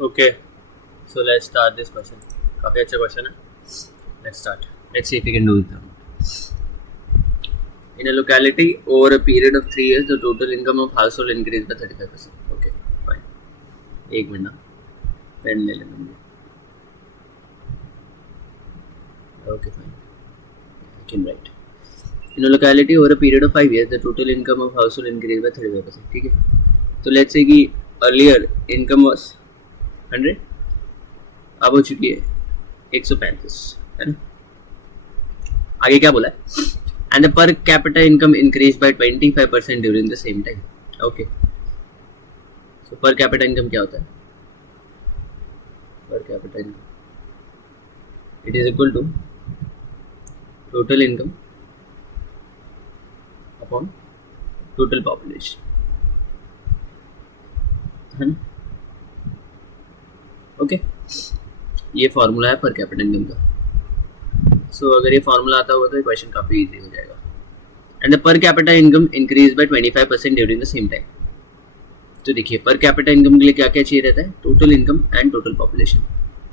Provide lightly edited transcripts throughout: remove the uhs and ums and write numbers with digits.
Okay, so let's start this question. काफी अच्छा question है. Let's start. Let's see if we can do it. In a locality over a period of 3 years, the total income of household increased by 35%. Okay, fine. एक minute ना, pen ले लेना मुझे. Okay, fine. I can write. In a locality over a period of 5 years, the total income of household increased by 35%. ठीक है. तो let's say कि earlier income was 100, अब हो चुकी है 135, है ना. आगे क्या बोला है? And the per capita income increased by 25% during the same time. Okay. So per capita income क्या होता है? Per capita income. It is equal to total income upon total population. है ना? ओके, ये फॉर्मूला है पर कैपिटल इनकम का. सो अगर ये फॉर्मूला आता होगा तो ये क्वेश्चन काफ़ी इजी हो जाएगा. एंड द पर capital income increase by 25% during the same time. तो देखिए पर कैपिटल इनकम के लिए क्या क्या चाहिए रहता है? Total income and total population.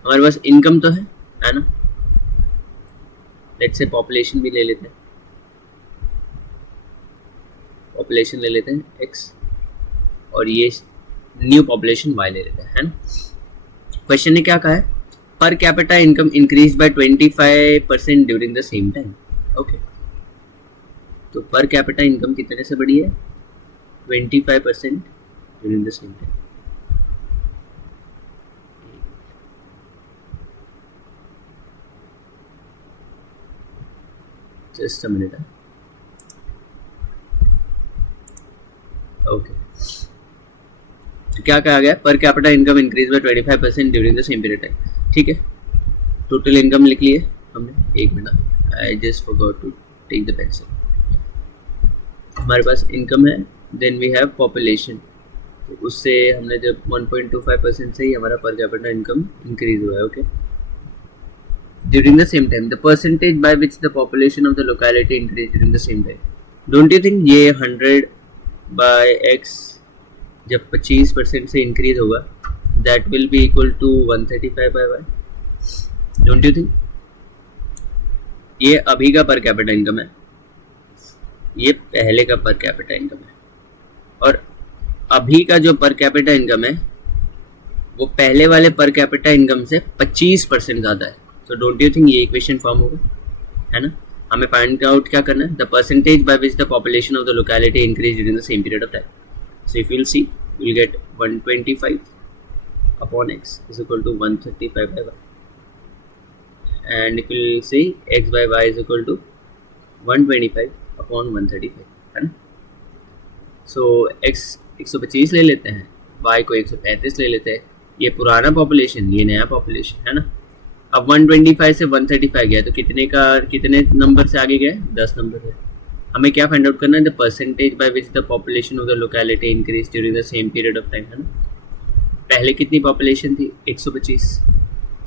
हमारे पास इनकम तो है ना. लेट्स से पॉपुलेशन भी ले लेते हैं. पॉपुलेशन ले लेते हैं x और ये न्यू पॉपुलेशन y ले लेते हैं, है ना. क्वेश्चन ने क्या कहा है? Per capita income increase by 25% during the same time. Okay, तो पर कैपिटा इनकम कितने से बढ़ी है? 25% during the same time. Just a minute. Okay, तो क्या कहा गया? Per capita income increase by 25% during the same period time. ठीक है, टोटल इनकम लिख लिए हमने. एक मिनट, I just forgot to take the pencil. हमारे पास इनकम है, देन वी हैव पॉपुलेशन. तो उससे हमने जब 1.25% से ही हमारा पर कैपिटा इनकम इंक्रीज हुआ है. Okay, during the same time the percentage by which the population of the locality increase during the same time. Don't you think ये 100 बाय x जब 25% से इंक्रीज होगा, that will be equal to 135 by y. Don't you think? ये अभी का पर capita income है, ये पहले का पर कैपिटा इनकम है, और अभी का जो पर कैपिटा इनकम है वो पहले वाले पर कैपिटा इनकम से 25% ज़्यादा है. तो डोंट यू थिंक ये इक्वेशन फॉर्म होगा, है ना. हमें फाइंड आउट क्या करना है? The percentage by which the population of the locality increase during the same period of time. So if you'll see, you'll get 125 upon x is equal to 135 by y. And if you'll see, x by y is equal to 125 upon 135, है ना. So x 125 ले लेते हैं, y को 135 ले लेते हैं. ये पुराना पॉपुलेशन, ये नया पॉपुलेशन, है ना. अब 125 से 135 गया तो कितने नंबर से आगे गए? 10 नंबर है. हमें क्या फाइंड आउट करना है? The percentage by which the population of the locality increase during the same period of time, है ना. पहले कितनी पॉपुलेशन थी? 125.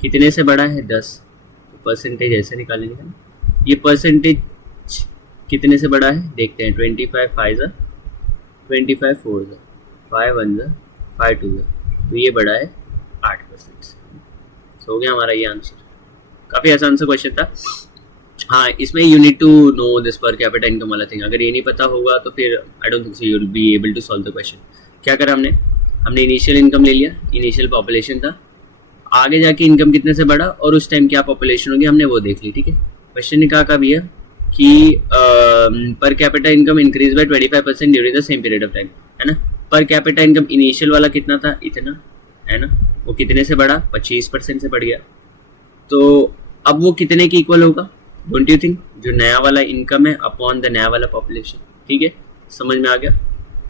कितने से बढ़ा है? 10. तो परसेंटेज ऐसे निकालेंगे, है ना. ये परसेंटेज कितने से बढ़ा है? देखते हैं. 25 5 ज़ा, 25 4 ज़ा, 5 1 ज़ा, 5 2 ज़ा. तो ये बढ़ा है 8%. हो गया हमारा ये आंसर. काफ़ी आसान सा क्वेश्चन था. हाँ, इसमें you need to know this per capita income वाला थिंग. अगर ये नहीं पता होगा तो फिर I don't think so you will be able to solve the question. क्या करा हमने इनिशियल इनकम ले लिया, इनिशियल पॉपुलेशन था. आगे जाके इनकम कितने से बढ़ा और उस टाइम क्या पॉपुलेशन होगी हमने वो देख ली. ठीक है, क्वेश्चन ने कहा भी है कि पर capita income increase by 25% during the same period of time, है ना. पर कैपिटा इनकम इनिशियल वाला कितना था? इतना, है ना. वो कितने से बढ़ा? 25% से बढ़ गया. तो अब वो कितने के इक्वल होगा? Don't you think? जो नया वाला इनकम है अपॉन द नया वाला पॉपुलेशन. ठीक है, समझ में आ गया.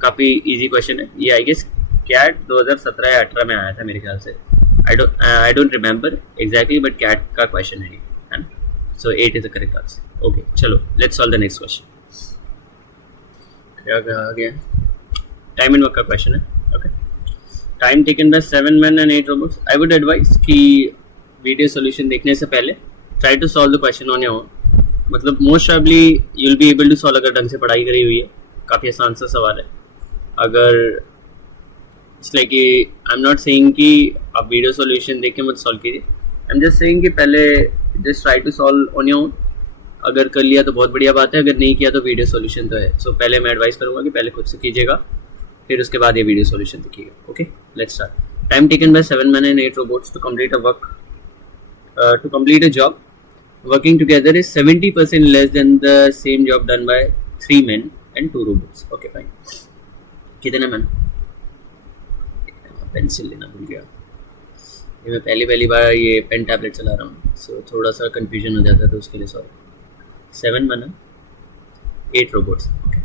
काफ़ी इजी क्वेश्चन है ये. आई गेस कैट 2017 या 18 में आया था मेरे ख्याल से. I don't remember exactly, but CAT का क्वेश्चन है ना. So 8 is the correct answer. Okay, चलो let's solve the next question. क्या कहा गया? टाइम एंड वर्क का क्वेश्चन है. Okay, time taken by 7 men and 8 robots. I would advise कि वीडियो सोल्यूशन देखने से पहले try to solve the question on your own. मतलब most probably you will be able to solve अगर ढंग से पढ़ाई करी हुई है. काफ़ी आसान सा सवाल है. अगर इसलिए कि आई एम नॉट सेइंग कि आप वीडियो सॉल्यूशन देख के मत सॉल्व कीजिए। आई एम जस्ट सेइंग कि पहले just try to solve on your own. अगर कर लिया तो बहुत बढ़िया बात है, अगर नहीं किया तो वीडियो सॉल्यूशन तो है। सो पहले मैं एडवाइस करूँगा कि पहले खुद से कीजिएगा, फिर उसके बाद ये वीडियो सॉल्यूशन देखिएगा। Okay, let's start. Time taken by 7 men and 8 robots to complete a work to complete a job working together is 70% less than the same job done by 3 men and 2 robots. Okay, fine. कितने man? Pencil लेना भूल गया। ये मैं पहली बार ये pen tablet चला रहा हूँ, सो थोड़ा सा कंफ्यूजन हो जाता है, तो उसके लिए sorry. 7 men, 8 robots. Okay.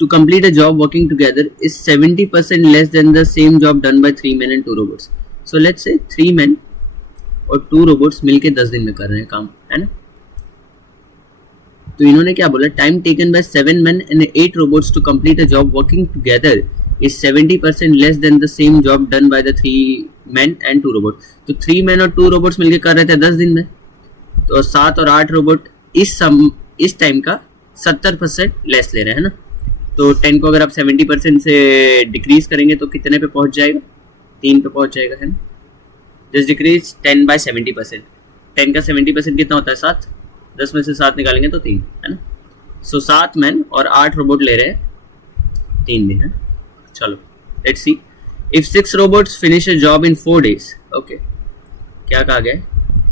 To complete a job working together is 70% less than the same job done by 3 men and 2 robots. So let's say 3 men और 2 robots मिलके 10 दिन में कर रहे हैं काम, है ना। तो इन्होंने क्या बोला, time taken by 7 men and 8 robots to complete a job working together is 70% less than the same job done by the 3 men and 2 robots. तो 3 men और 2 robots मिलके कर रहे थे 10 दिन में, तो 7 और 8 रोबोट इस टाइम का 70% लेस ले रहे हैं ना। तो 10 को अगर आप 70% से डिक्रीज करेंगे तो कितने पे पहुंच जाएगा? 3 पे पहुंच जाएगा, है ना। Just decrease 10 by 70%। 10 का 70% कितना होता है? 7। 10 में से 7 निकालेंगे तो 3, है ना। सो 7 मैन और 8 रोबोट ले रहे हैं 3 दिन, है। चलो let's see. If 6 robots finish a job in 4 days, okay, क्या कहा गया है?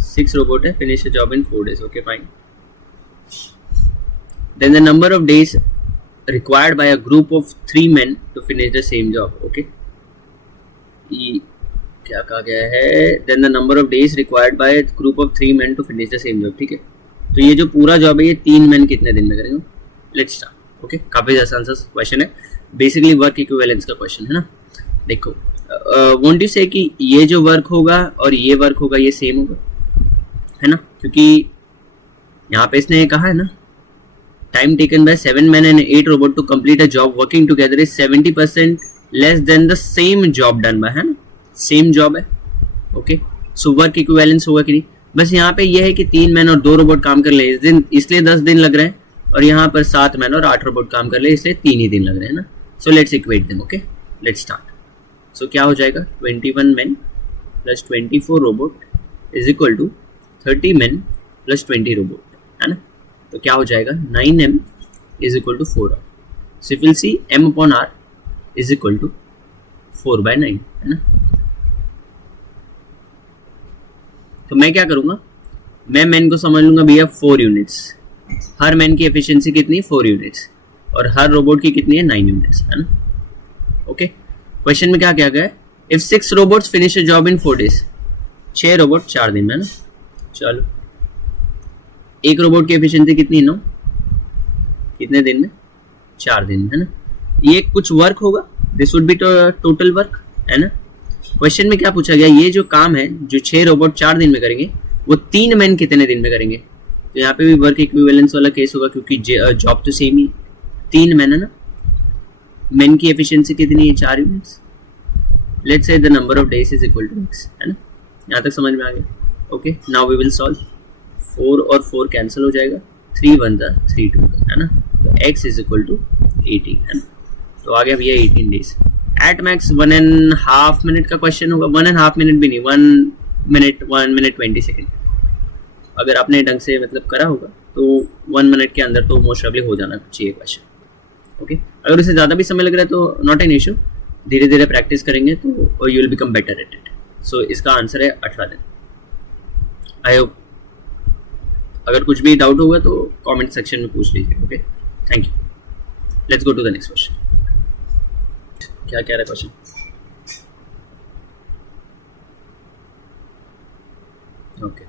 6 रोबोट है, finish a job in 4 days, okay fine. Then the number of days required by a group of 3 men to finish the same job. Okay, क्या कहा गया है? then the number of days required by a group of 3 men to finish the same job. ठीक है, तो ये जो पूरा जॉब है ये 3 men कितने दिन में करेंगे? Let's start. ओके, काफी आसान सा क्वेश्चन है, बेसिकली वर्क इक्विवेलेंस का क्वेश्चन है ना। देखो, वोंट यू से कि ये जो वर्क होगा और ये वर्क होगा ये सेम होगा, है ना, क्योंकि यहाँ पे इसने कहा है ना, time taken by 7 men and 8 robots to complete a job working together is 70% less than the same job done by, है ना, सेम जॉब है। ओके, सो वर्क इक्विवेलेंस होगा कि नहीं? बस यहाँ पे ये है कि 3 मैन और 2 रोबोट काम कर ले इस दिन, इसलिए 10 दिन लग रहे हैं, और यहाँ पर 7 मैन और 8 रोबोट काम कर ले इसलिए 3 ही दिन लग रहे हैं ना। So let's equate them. Okay, let's start. So क्या हो जाएगा? 21 men plus 24 robot is equal to 30 men plus 20 robot, है ना। तो क्या हो जाएगा? 9m is equal to 4r। So will see m upon r is equal to 4/9, है ना। तो मैं क्या करूंगा, मैं मैन को समझ लूंगा भैया 4 यूनिट्स। हर मैन की एफिशिएंसी कितनी है? 4 यूनिट्स, और हर रोबोट की कितनी है? 9 यूनिट्स, है ना। ओके, क्वेश्चन में क्या किया गया है? If 6 robots finish a job in 4 days, 6 robot 4 दिन में, है ना। चलो, एक रोबोट की एफिशिएंसी कितनी है? 9। कितने दिन में? 4 दिन में, है ना। ये कुछ वर्क होगा, this would be total work, है ना। क्वेश्चन में क्या पूछा गया? ये जो काम है जो 6 रोबोट 4 दिन में करेंगे वो 3 मैन कितने दिन में करेंगे? तो यहाँ पे भी वर्क इक्विवेलेंस वाला केस होगा, क्योंकि जॉब तो सेम ही, 3 मैन, है ना। मैन की एफिशिएंसी कितनी है? 4 units. Let's say the number of days is equal to x, है ना। यहाँ तक समझ में आ गया? Okay, now we will solve. 4 और 4 कैंसिल हो जाएगा, 3 1 3 2, है ना। तो x इज इक्वल टू 18, है ना। तो आ गया भैया 18 डेज। एट मैक्स 1.5 मिनट का क्वेश्चन होगा, 1.5 मिनट भी नहीं, 1 minute 20 सेकेंड। अगर आपने ढंग से मतलब करा होगा तो 1 मिनट के अंदर तो मोस्ट प्रोबेबली हो जाना चाहिए क्वेश्चन। ओके, अगर उससे ज़्यादा भी समय लग रहा है तो नॉट एन इशू, धीरे धीरे प्रैक्टिस करेंगे तो you will become better at it. So इसका आंसर है 18 दिन। आई होप, अगर कुछ भी डाउट होगा तो कमेंट सेक्शन में पूछ लीजिए। Okay, thank you. Let's go to the next question. क्या कह रहा है question? Okay,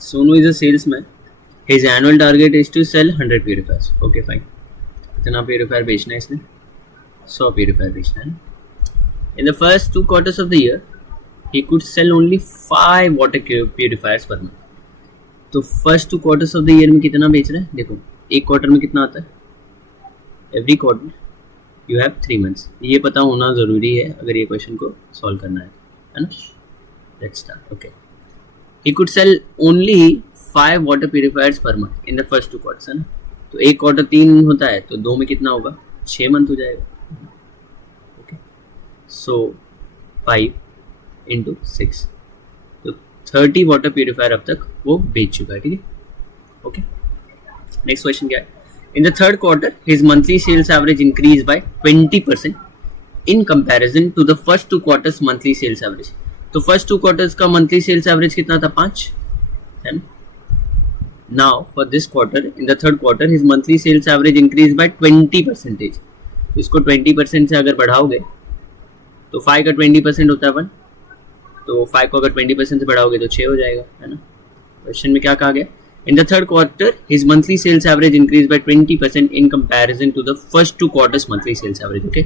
Sonu is a salesman, his annual target is to sell 100 purifiers. Okay fine, कितना प्यूरिफायर बेचना है इसने? 100 प्यूरिफायर बेचना है। In the first 2 quarters of the year he could sell only 5 water purifiers per month। तो first 2 quarters of the year में कितना बेच रहे हैं? देखो, एक क्वार्टर में कितना आता है? Every quarter you have 3 months। ये पता होना ज़रूरी है अगर ये क्वेश्चन को सॉल्व करना है ना। Let's start. Okay, he could sell only 5 water purifiers per month in the first 2 quarters, है ना। तो एक क्वार्टर 3 होता है तो 2 में कितना होगा? 6 मंथ हो जाएगा। ओके, सो 5 × 6, तो 30 वाटर प्यूरिफायर अब तक वो बेच चुका है, ठीक है। ओके, नेक्स्ट क्वेश्चन क्या है? In the third quarter his monthly sales average increase by 20% in comparison to the first 2 quarters monthly sales average. तो फर्स्ट 2 क्वार्टर्स का मंथली सेल्स एवरेज कितना था? 5 है ना। Now for this quarter in the third quarter his monthly sales average increase by 20%। इसको 20% से अगर बढ़ाओगे तो 5 का 20% होता है 1, तो 5 को अगर 20% से बढ़ाओगे तो 6 हो जाएगा, है ना। क्वेश्चन में क्या कहा गया? In the third quarter his monthly sales average increase by 20% in comparison to the first 2 quarters monthly sales average. Okay,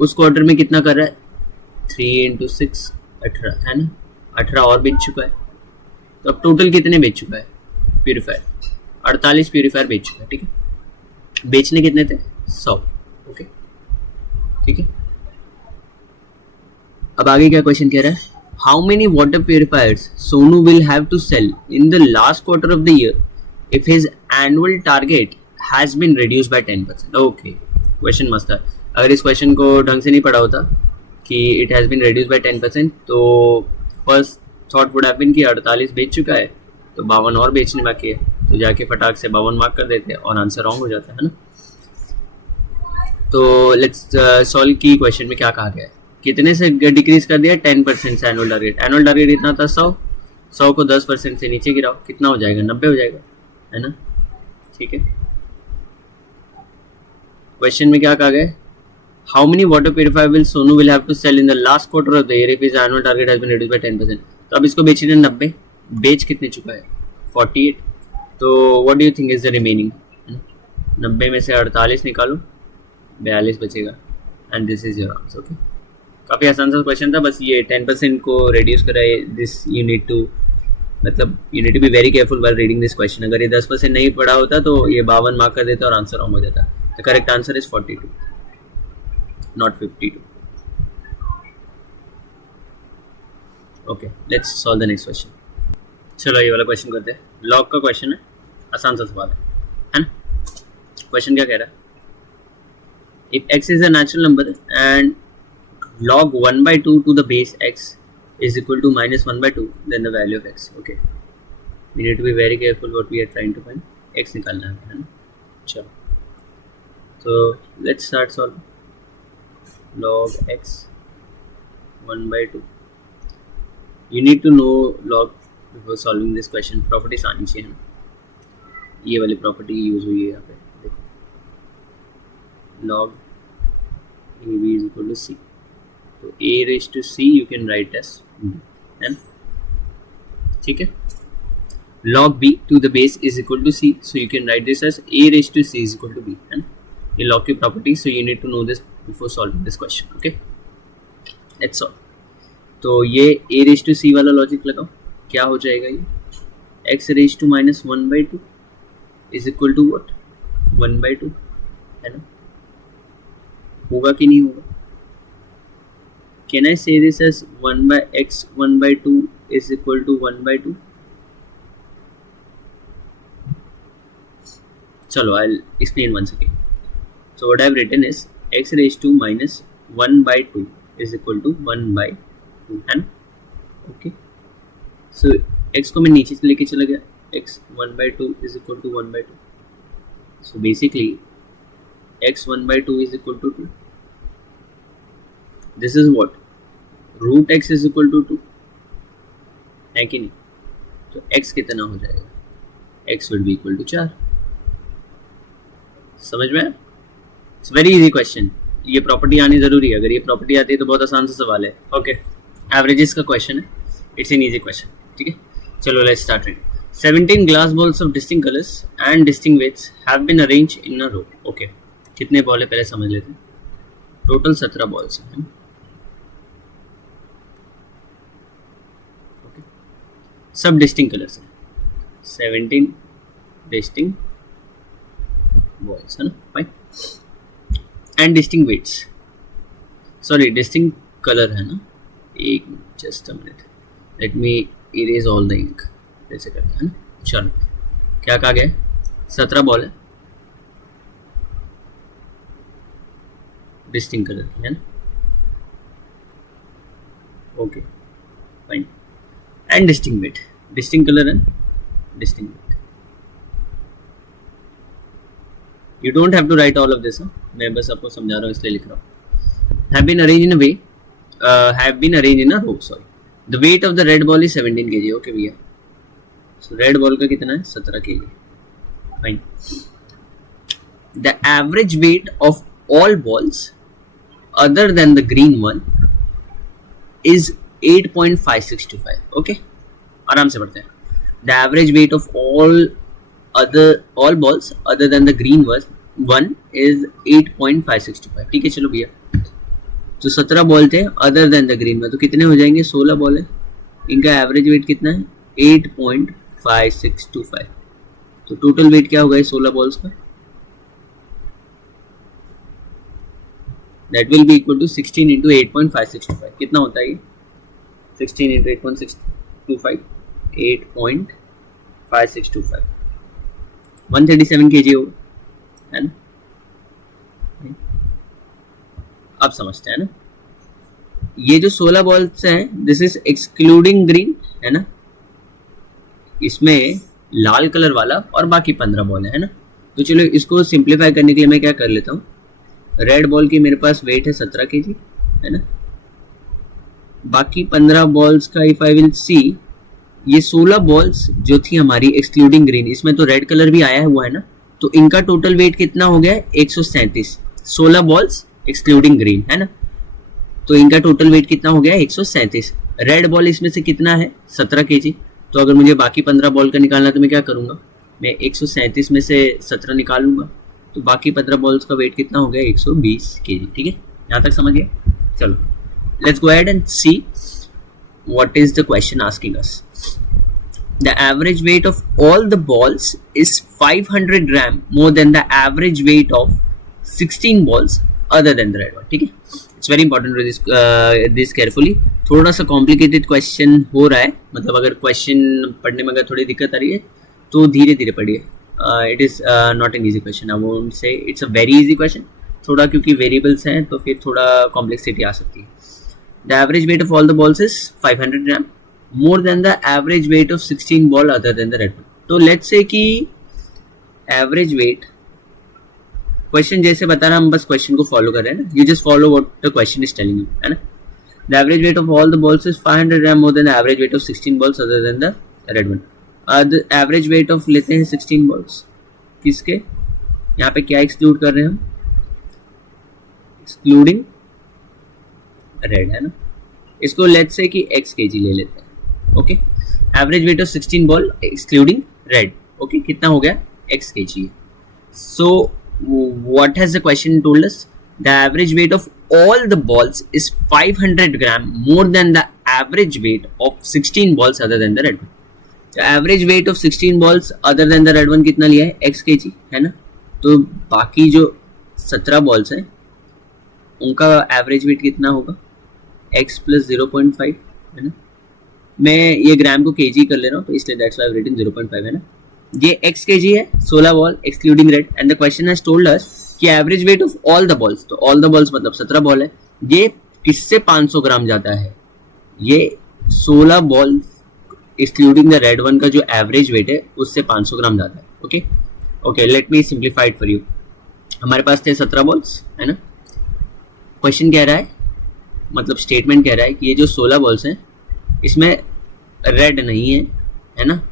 उस क्वार्टर में कितना कर रहा है? 3 × 6 18, है ना। 18 और बेच चुका है, तो अब टोटल कितने बेच चुका है प्यूरिफायर? 48 प्यूरिफायर बेच चुका है, ठीक है। बेचने कितने थे? 100। ओके, ठीक है। अब आगे क्या क्वेश्चन कह रहा है? How many water purifiers Sonu will have to sell in the last quarter of the year if his annual target has been reduce by 10%। Okay, question मस्त है। अगर इस क्वेश्चन को ढंग से नहीं पढ़ा होता कि it has been reduce by 10%, तो first thought would have been कि 48 बेच चुका है तो 52 और बेचने बाकी है, तो जाके फटाक से 52 मार्क कर देते हैं और आंसर रॉन्ग हो जाता है ना। तो लेट्स सॉल्व की क्वेश्चन में क्या कहा गया है? कितने से डिक्रीज कर दिया? 10% से एनुअल टारगेट। एनुअल टारगेट इतना था 100, 100 को 10% से नीचे गिराओ, कितना हो जाएगा? 90 हो जाएगा, है ना, ठीक है। क्वेश्चन में क्या कहा गया है? How many water purifier will Sonu will have to sell in the last quarter of the year if his annual target has been reduced by 10%। तो अब इसको बेचने 90, बेच कितने चुका है? 48। तो what do you think is the remaining? 90 में से 48 निकालो, 42 बचेगा, and this is your answer. Okay, काफ़ी आसान सा क्वेश्चन था, बस ये 10% को रिड्यूस करा है। This you need to be very careful while reading this question. अगर ये 10% नहीं पढ़ा होता तो ये 52 मार्क कर देता और आंसर रॉन्ग हो जाता। The correct answer is 42, not 52। Okay, let's solve the next question. चलो ये वाला क्वेश्चन करते हैं। लॉग का क्वेश्चन है, आसान सा सवाल है ना। क्वेश्चन क्या कह रहा है? If x is a natural number and log 1/2 to the base x is equal to -1/2, then the value of x. Okay, we need to be very careful what we are trying to find. x निकालना है ना। चलो, so let's start solving. log x 1/2. You need to know log before solving this question. Properties आनी चाहिए ना, ये वाली property use हुई है यहाँ पे, देखो। log ab is equal to c. तो a raised to c you can write as b, है ना, ठीक है। log b to the base is equal to c, so you can write this as a raised to c is equal to b, है ना। ये log की property, so you need to know this before solving this question. Okay, let's solve. तो ये a raised to c वाला logic लगाओ, क्या हो जाएगा? ये x raised to -1/2 is equal to what? 1/2, है ना। होगा कि नहीं होगा? Can I say this as 1/x 1/2 is equal to 1/2? चलो, I'll explain once again. So what I've written is x raised to -1/2 is equal to 1/2, है ना। Okay. So x को मैं नीचे से लेके चला गया, x 1/2 is equal to 1/2. So basically x 1/2 is equal to 2. This is what? Root x is equal to 2, है कि नहीं? तो x कितना हो जाएगा? x will be equal to 4। समझ में? It's very easy question. ये प्रॉपर्टी आनी जरूरी है, अगर ये प्रॉपर्टी आती है तो बहुत आसान सा सवाल है। ओके, एवरेजेस का क्वेश्चन है, इट्स एन इजी क्वेश्चन, ठीक है। चलो let's start reading. 17 glass balls of distinct colours and distinct weights have been arranged in a row. Okay, कितने बॉल है पहले समझ लेते हैं। टोटल 17 बॉल्स हैं, सब डिस्टिंक्ट कलर्स हैं, 17 डिस्टिंक्ट बॉल्स, है ना, fine. And distinct weights, sorry distinct colour है ना। एक just a minute, let me erase all the ink, ऐसे करते हैं ना। चलो, क्या कहा गया है? 17 बॉल है डिस्टिंक्ट कलर की, है ना। Okay fine. And distinct weight, distinct colour and distinct weight. You don't have to write all of this. मैं बस आपको समझा रहा हूँ इसलिए लिख रहा हूँ. Have been arrange in a way, have been arrange in a row. Sorry, the weight of the red ball is 17 kg. Okay भैया, सो रेड बॉल का कितना है? 17 kg. Fine. The average weight of all balls other than the green one is 8.5625. Okay, आराम से पढ़ते हैं. The average weight of all balls other than the green one is 8.5625. ठीक है, चलो भैया. तो 17 बॉल थे अदर देन द ग्रीन में, तो कितने हो जाएंगे? 16 बॉल है, इनका एवरेज वेट कितना है? 8.5625. तो टोटल वेट क्या होगा ये 16 बॉल्स का? That will be equal to 16 into 8.5625. कितना होता है ये? 16 इंटू 8.625, 8.5625, 137 kg होगा, है ना? अब समझते हैं ना. ये जो 16 बॉल्स हैं, दिस इज एक्सक्लूडिंग ग्रीन, है ना? इसमें लाल कलर वाला और बाकी 15 बॉल है ना? तो चलो इसको सिंप्लीफाई करने के लिए मैं क्या कर लेता हूँ. रेड बॉल की मेरे पास वेट है 17 kg, है ना? बाकी 15 बॉल्स का इफ आई विल सी, ये 16 बॉल्स जो थी हमारी एक्सक्लूडिंग ग्रीन, इसमें तो रेड कलर भी आया हुआ है ना, तो इनका टोटल वेट कितना हो गया? 137. 16 बॉल्स एक्सक्लूडिंग ग्रीन, है ना? तो इनका टोटल वेट कितना हो गया? 137. रेड बॉल इसमें से कितना है? 17 kg. तो अगर मुझे बाकी 15 बॉल का निकालना तो मैं क्या करूंगा? मैं 137 में से 17 निकालूंगा, तो बाकी 15 बॉल्स का वेट कितना हो गया? 120 kg. ठीक है, यहाँ तक समझ गए? चलो, let's go ahead and see what is the question asking us. The average weight of all the balls is 500 gram more than the average weight of 16 balls other than the red one. ठीक है, it's very important to this carefully. थोड़ा सा complicated question हो रहा है, मतलब अगर question पढ़ने में अगर थोड़ी दिक्कत आ रही है तो धीरे धीरे पढ़िए. It is not an easy question. I won't say it's a very easy question. थोड़ा क्योंकि variables हैं तो फिर थोड़ा complexity आ सकती है. The average weight of all the balls is 500 gram more than the average weight of 16 ball other than the red one. तो let's say कि average weight, question जैसे बता रहा, हम बस question को follow कर रहे हैं ना. You just follow what the question is telling you, है ना? The average weight of all the balls is 500 gram more than the average weight of 16 balls other than the red one. The average weight of लेते हैं 16 balls, किसके? यहाँ पे क्या exclude कर रहे हैं हम? Excluding रेड, है ना? इसको लेट्स से कि x kg ले लेते हैं. Okay, average weight of 16 ball excluding red. Okay, कितना हो गया? x kg. So what has the question told us? The average weight of all the balls is 500 gram more than the average weight of 16 balls other than the red one. तो average weight of 16 balls other than the red one कितना लिया है? x kg, है ना? तो बाकी जो 17 balls हैं उनका एवरेज वेट कितना होगा? x प्लस 0.5, है ना? मैं ये ग्राम को kg कर ले रहा हूँ तो इसलिए that's why I have written 0.5, है ना? ये x kg है, 16 ball excluding red, and the question has told us कि average weight of all the balls, तो ऑल द बॉल्स मतलब 17 बॉल है, ये किससे 500 ग्राम ज़्यादा है? ये 16 ball excluding the red one का जो एवरेज वेट है उससे 500 ग्राम ज़्यादा है. Okay okay, let me simplified for you. हमारे पास थे 17 बॉल्स, है ना? क्वेश्चन कह रहा है, मतलब स्टेटमेंट कह रहा है कि ये जो 16 बॉल्स हैं इसमें रेड नहीं है, है ना?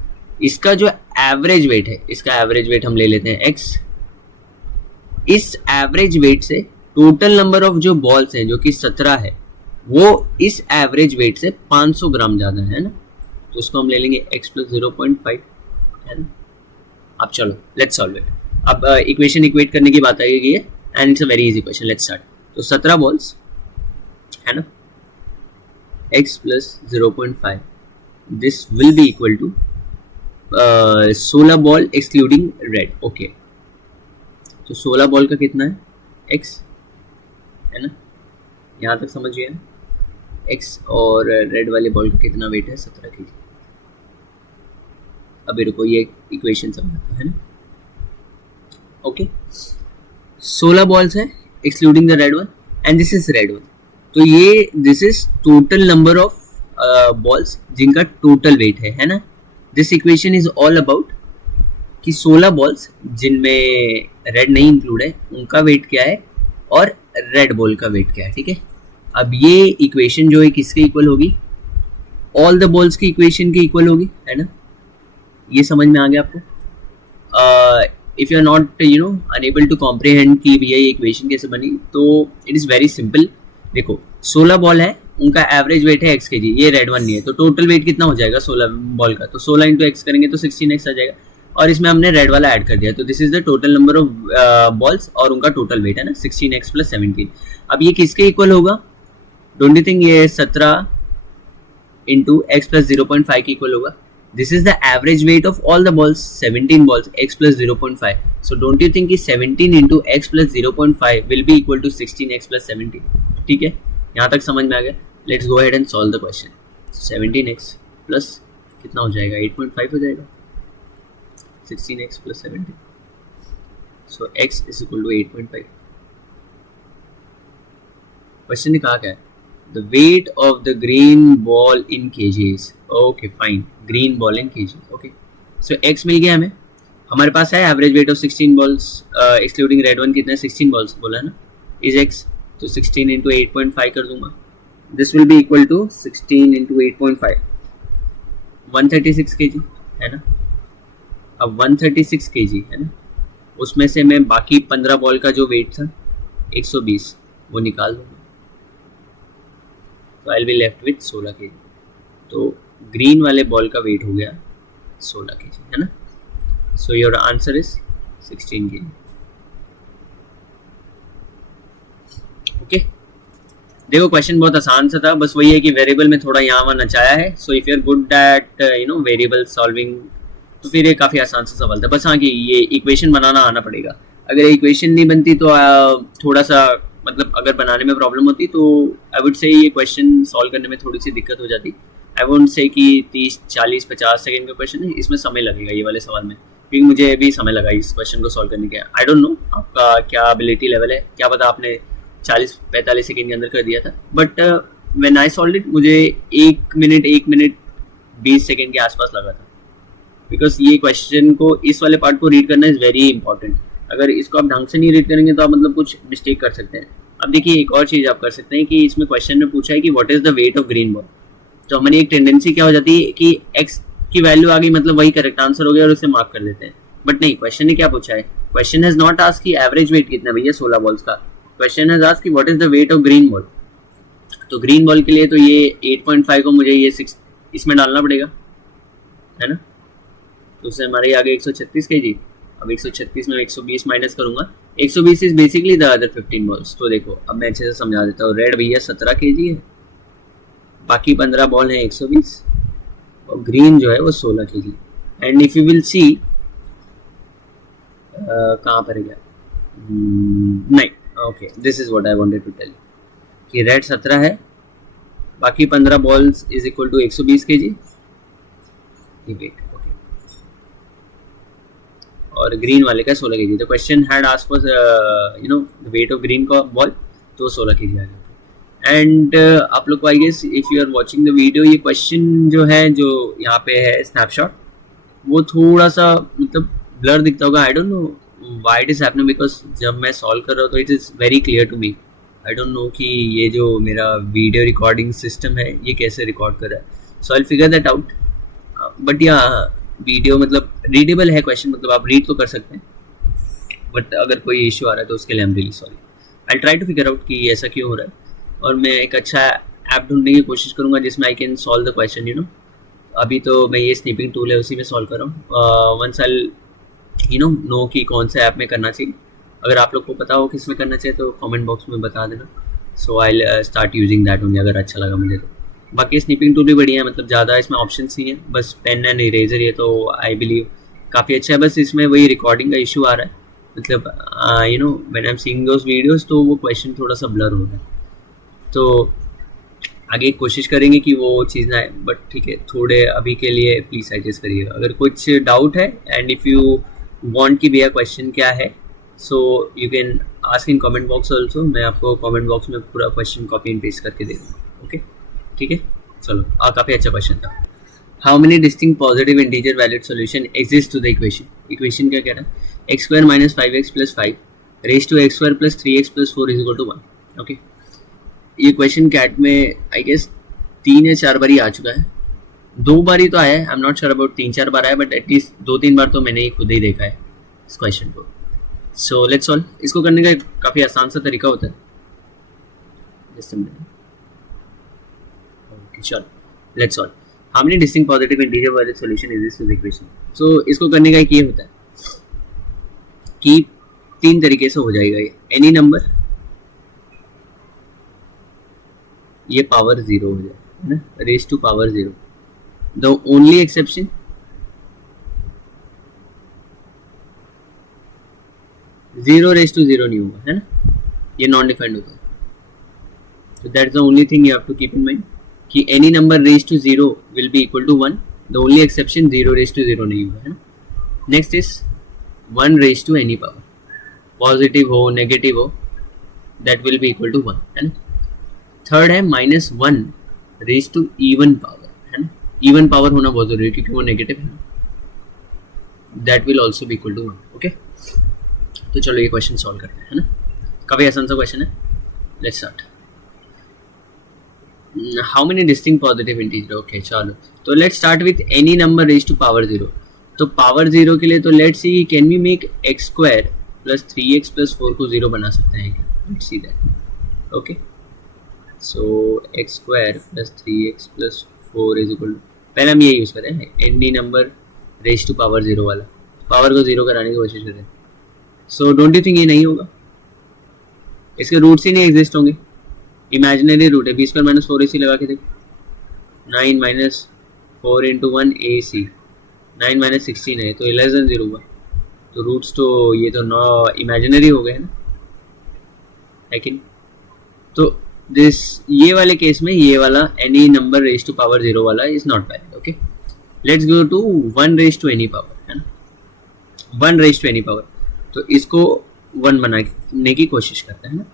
इसका जो एवरेज वेट है, इसका एवरेज वेट हम ले लेते हैं x. इस एवरेज वेट से टोटल नंबर ऑफ जो बॉल्स हैं जो कि 17 है, वो इस एवरेज वेट से 500 ग्राम ज़्यादा है ना? तो उसको हम ले लेंगे x प्लस 0.5, है ना? अब चलो लेट्स सॉल्व इट. अब इक्वेशन इक्वेट करने की बात आएगी है, and it's a very easy question. Let's start. तो 17 बॉल्स, है ना? x plus 0.5, this will be equal to 16 ball excluding red. Okay, तो 16 बॉल का कितना है? x, है ना? यहाँ तक समझिए ना? x और रेड वाले बॉल का कितना वेट है? 17 kg. अभी रुको, ये इक्वेशन समझाता है ना? ओके, 16 बॉल्स है excluding the red one, and this is red one. तो ये this is total number of balls जिनका टोटल वेट है ना. This equation is all about कि 16 बॉल्स जिनमें रेड नहीं इंक्लूड है उनका वेट क्या है और रेड बॉल का वेट क्या है. ठीक है, अब ये इक्वेशन जो है किसके इक्वल होगी, ऑल द बॉल्स की इक्वेशन के इक्वल होगी, है ना. ये समझ में आ गया आपको. If you are not unable to comprehend कि भैया ये इक्वेशन कैसे बनी, तो इट इज़ वेरी सिंपल. देखो 16 बॉल है, उनका एवरेज वेट है x kg, ये रेड वन नहीं है, तो टोटल वेट कितना हो जाएगा 16 बॉल का, तो 16 इंटू एक्स करेंगे तो 16x आ जाएगा, और इसमें हमने रेड वाला ऐड कर दिया, तो this is the total number of balls और उनका टोटल वेट है ना 16x + 17. अब ये किसके इक्वल होगा, डोंट यू थिंक ये 17 इंटू x + 0.5 के इक्वल होगा. This is the average weight of all the balls, 17 balls, x plus 0.5. So don't you think 17 into x plus 0.5 will be equal to 16x plus 17? ठीक है, यहाँ तक समझ में आ गया. Let's go ahead and solve the question. 17x plus कितना हो जाएगा, 8.5 हो जाएगा. 16x plus 17. So x is equal to 8.5. Question ने कहा क्या है, the weight of the green ball in kgs. Okay, fine. Green ball in kg. Okay. So x मिल गया हमें. हमारे पास है average weight of 16 balls excluding red one कितने 16 बॉल्स बोला ना, इज x, तो 16 इंटू 8.5 कर दूंगा. This will be equal to 16 into 8.5, 136 kg है ना. अब 136 kg है ना, उसमें से मैं बाकी 15 बॉल का जो वेट था 120 वो निकाल दूंगा, तो I will be left with 16 kg. तो ग्रीन वाले बॉल का वेट हो गया 16 kg है ना. So your answer is 16 kg. Okay, देखो क्वेश्चन बहुत आसान सा था, बस वही है कि वेरिएबल में थोड़ा यहाँ वहाँ नचाया है. So if you are good at variable solving तो फिर ये काफ़ी आसान सा सवाल था. बस हाँ कि ये इक्वेशन बनाना आना पड़ेगा. अगर इक्वेशन नहीं बनती तो थोड़ा सा मतलब अगर बनाने में प्रॉब्लम होती तो आई वुड से ये क्वेश्चन सॉल्व करने में थोड़ी सी दिक्कत हो जाती. आई वुड से कि 30, 40, 50 सेकेंड का क्वेश्चन है, इसमें समय लगेगा ये वाले सवाल में, क्योंकि मुझे भी समय लगा इस क्वेश्चन को सॉल्व करने के. आई डोंट नो आपका क्या एबिलिटी लेवल है, क्या पता आपने 40-45 सेकेंड के अंदर कर दिया था, but when I solve it मुझे 1 मिनट 20 सेकेंड के आसपास लगा था. बिकॉज ये क्वेश्चन को, इस वाले पार्ट को रीड करना इज़ वेरी इंपॉर्टेंट. अगर इसको आप ढंग से नहीं रीड करेंगे तो आप मतलब कुछ मिस्टेक कर सकते हैं. अब देखिए एक और चीज़ आप कर सकते हैं कि इसमें क्वेश्चन में पूछा है कि what is the weight of green ball. तो हमारी एक टेंडेंसी क्या हो जाती है कि x की वैल्यू आ गई मतलब वही करेक्ट आंसर हो गया और उसे मार्क कर देते हैं. बट नहीं, क्वेश्चन ने क्या पूछा है, क्वेश्चन हैज नॉट आस्क्ड कि एवरेज वेट कितना भैया 16 बॉल्स का. क्वेश्चन हैज आस्क्ड कि what is the weight of green ball. तो ग्रीन बॉल के लिए तो ये 8.5 को मुझे ये 6 इसमें डालना पड़ेगा है ना. तो उससे हमारे आगे 136 kg. अब 136 में 120 माइनस करूंगा, 120 is basically the other 15 balls. तो देखो अब मैं अच्छे से समझा देता हूँ. रेड भैया 17 kg है, बाकी 15 बॉल हैं 120, और ग्रीन जो है वो 16 kg. And if you will see कहाँ पर गया, नहीं, okay, this is what I wanted to tell कि रेड 17 है, बाकी 15 balls is equal to 120 kg weight. Okay, और ग्रीन वाले का 16 kg. तो question had asked for weight of green का बॉल, तो 16 kg आ गया. एंड आप लोग को I guess if you are watching the video, ये क्वेश्चन जो है जो यहाँ पे है स्नैपशॉट, वो थोड़ा सा मतलब ब्लर दिखता होगा. I don't know why it is happening, because जब मैं सॉल्व कर रहा हूँ तो it is very clear to me. I don't know कि ये जो मेरा वीडियो रिकॉर्डिंग सिस्टम है ये कैसे रिकॉर्ड कर रहा है. So I will figure that out. But या वीडियो मतलब रीडेबल है क्वेश्चन, मतलब आप रीड तो कर सकते हैं, बट अगर कोई इशू आ रहा है तो उसके लिए I am really sorry. I try to figure out कि ऐसा क्यों हो रहा है, और मैं एक अच्छा ऐप ढूंढने की कोशिश करूंगा जिसमें I can solve the question. अभी तो मैं ये स्नीपिंग टूल है उसी में सॉल्व कर रहा हूँ. वंस आई नो कि कौन सा ऐप में करना चाहिए. अगर आप लोग को पता हो किस में करना चाहिए तो कमेंट बॉक्स में बता देना. So I start using that only अगर अच्छा लगा मुझे तो. बाकी स्नीपिंग टूल भी बढ़िया है, मतलब ज़्यादा इसमें ऑप्शंस नहीं है, बस पेन एंड इरेजर है, तो आई बिलीव काफ़ी अच्छा है. बस इसमें वही रिकॉर्डिंग का इशू आ रहा है, मतलब when I am seeing those videos तो वो क्वेश्चन थोड़ा सा ब्लर हो रहा है. तो आगे कोशिश करेंगे कि वो चीज़ ना आए, बट ठीक है, थोड़े अभी के लिए प्लीज़ एडजस्ट करिएगा. अगर कुछ डाउट है एंड इफ़ यू वांट कि भैया क्वेश्चन क्या है so you can ask in comment box also, मैं आपको कमेंट बॉक्स में पूरा क्वेश्चन कॉपी एंड पेस्ट करके दे दूँगा। ओके ठीक है, चलो काफ़ी अच्छा क्वेश्चन था। How many distinct positive integer valid solution exist to the equation, equation क्या कह रहा है, x square minus 5x plus 5 raise to x square plus 3x plus 4 is equal to 1। Okay, ये क्वेश्चन कैट में I guess 3 या 4 बार ही आ चुका है, 2 बार ही तो आया है, आई एम नॉट श्योर अबाउट 3-4 बार आया, बट एटलीस्ट 2-3 बार तो मैंने खुद ही देखा है इस क्वेश्चन को। सो लेट्स सॉल्व, इसको करने का काफ़ी आसान सा तरीका होता है। ओके चलो let's solve, how many distinct positive integer valid solution exist to the equation. So इसको करने का एक ये होता है कि 3 तरीके से हो जाएगा ये, एनी नंबर, ये पावर 0 हो जाए है ना, raise to power 0, the only exception 0 raise to 0 नहीं होगा है ना, ये नॉन डिफाइंड होगा। So that's the only thing you have to keep in mind कि any number raised to 0 will be equal to 1, the only exception 0 raised to 0 नहीं होगा है ना। Next is 1 raised to any power, positive हो negative हो, that will be equal to 1 है ना। Third है -1 raised to even power है ना, even power होना बहुत जरूरी है क्योंकि वो नेगेटिव है ना, that will also be equal to 1। Okay तो चलो ये क्वेश्चन सॉल्व करते हैं है ना, काफ़ी आसान सा क्वेश्चन है। Let's start, how many distinct positive integer. Okay चलो, तो let's start with any number raise to power 0। तो पावर 0 के लिए तो let's see can we make x square plus 3x plus 4 को 0 बना सकते हैं क्या, let's see that. Okay so x square plus 3x plus 4 is equal, पहले हम ये यूज़ करें any number raise to power 0 वाला, पावर को 0 कराने की कोशिश करें। सो डोंट यू थिंक ये नहीं होगा, इसके रूट्स ही नहीं एग्जिस्ट होंगे, इमेजिनरी रूट है, बी स्क्वायर माइनस 4ac लगा के देखो, 9 माइनस 4 इंटू 1 ac, 9 माइनस 16 है तो 11 हुआ, तो रूट्स तो ये तो नॉ इमेजिनरी हो गए हैं ना, लेकिन तो दिस ये वाले केस में ये वाला any number raise to power 0 वाला is not valid. Okay let's go to 1 raise to any power है ना, 1 रेज टू एनी पावर, तो इसको 1 बनाने की कोशिश करते हैं ना।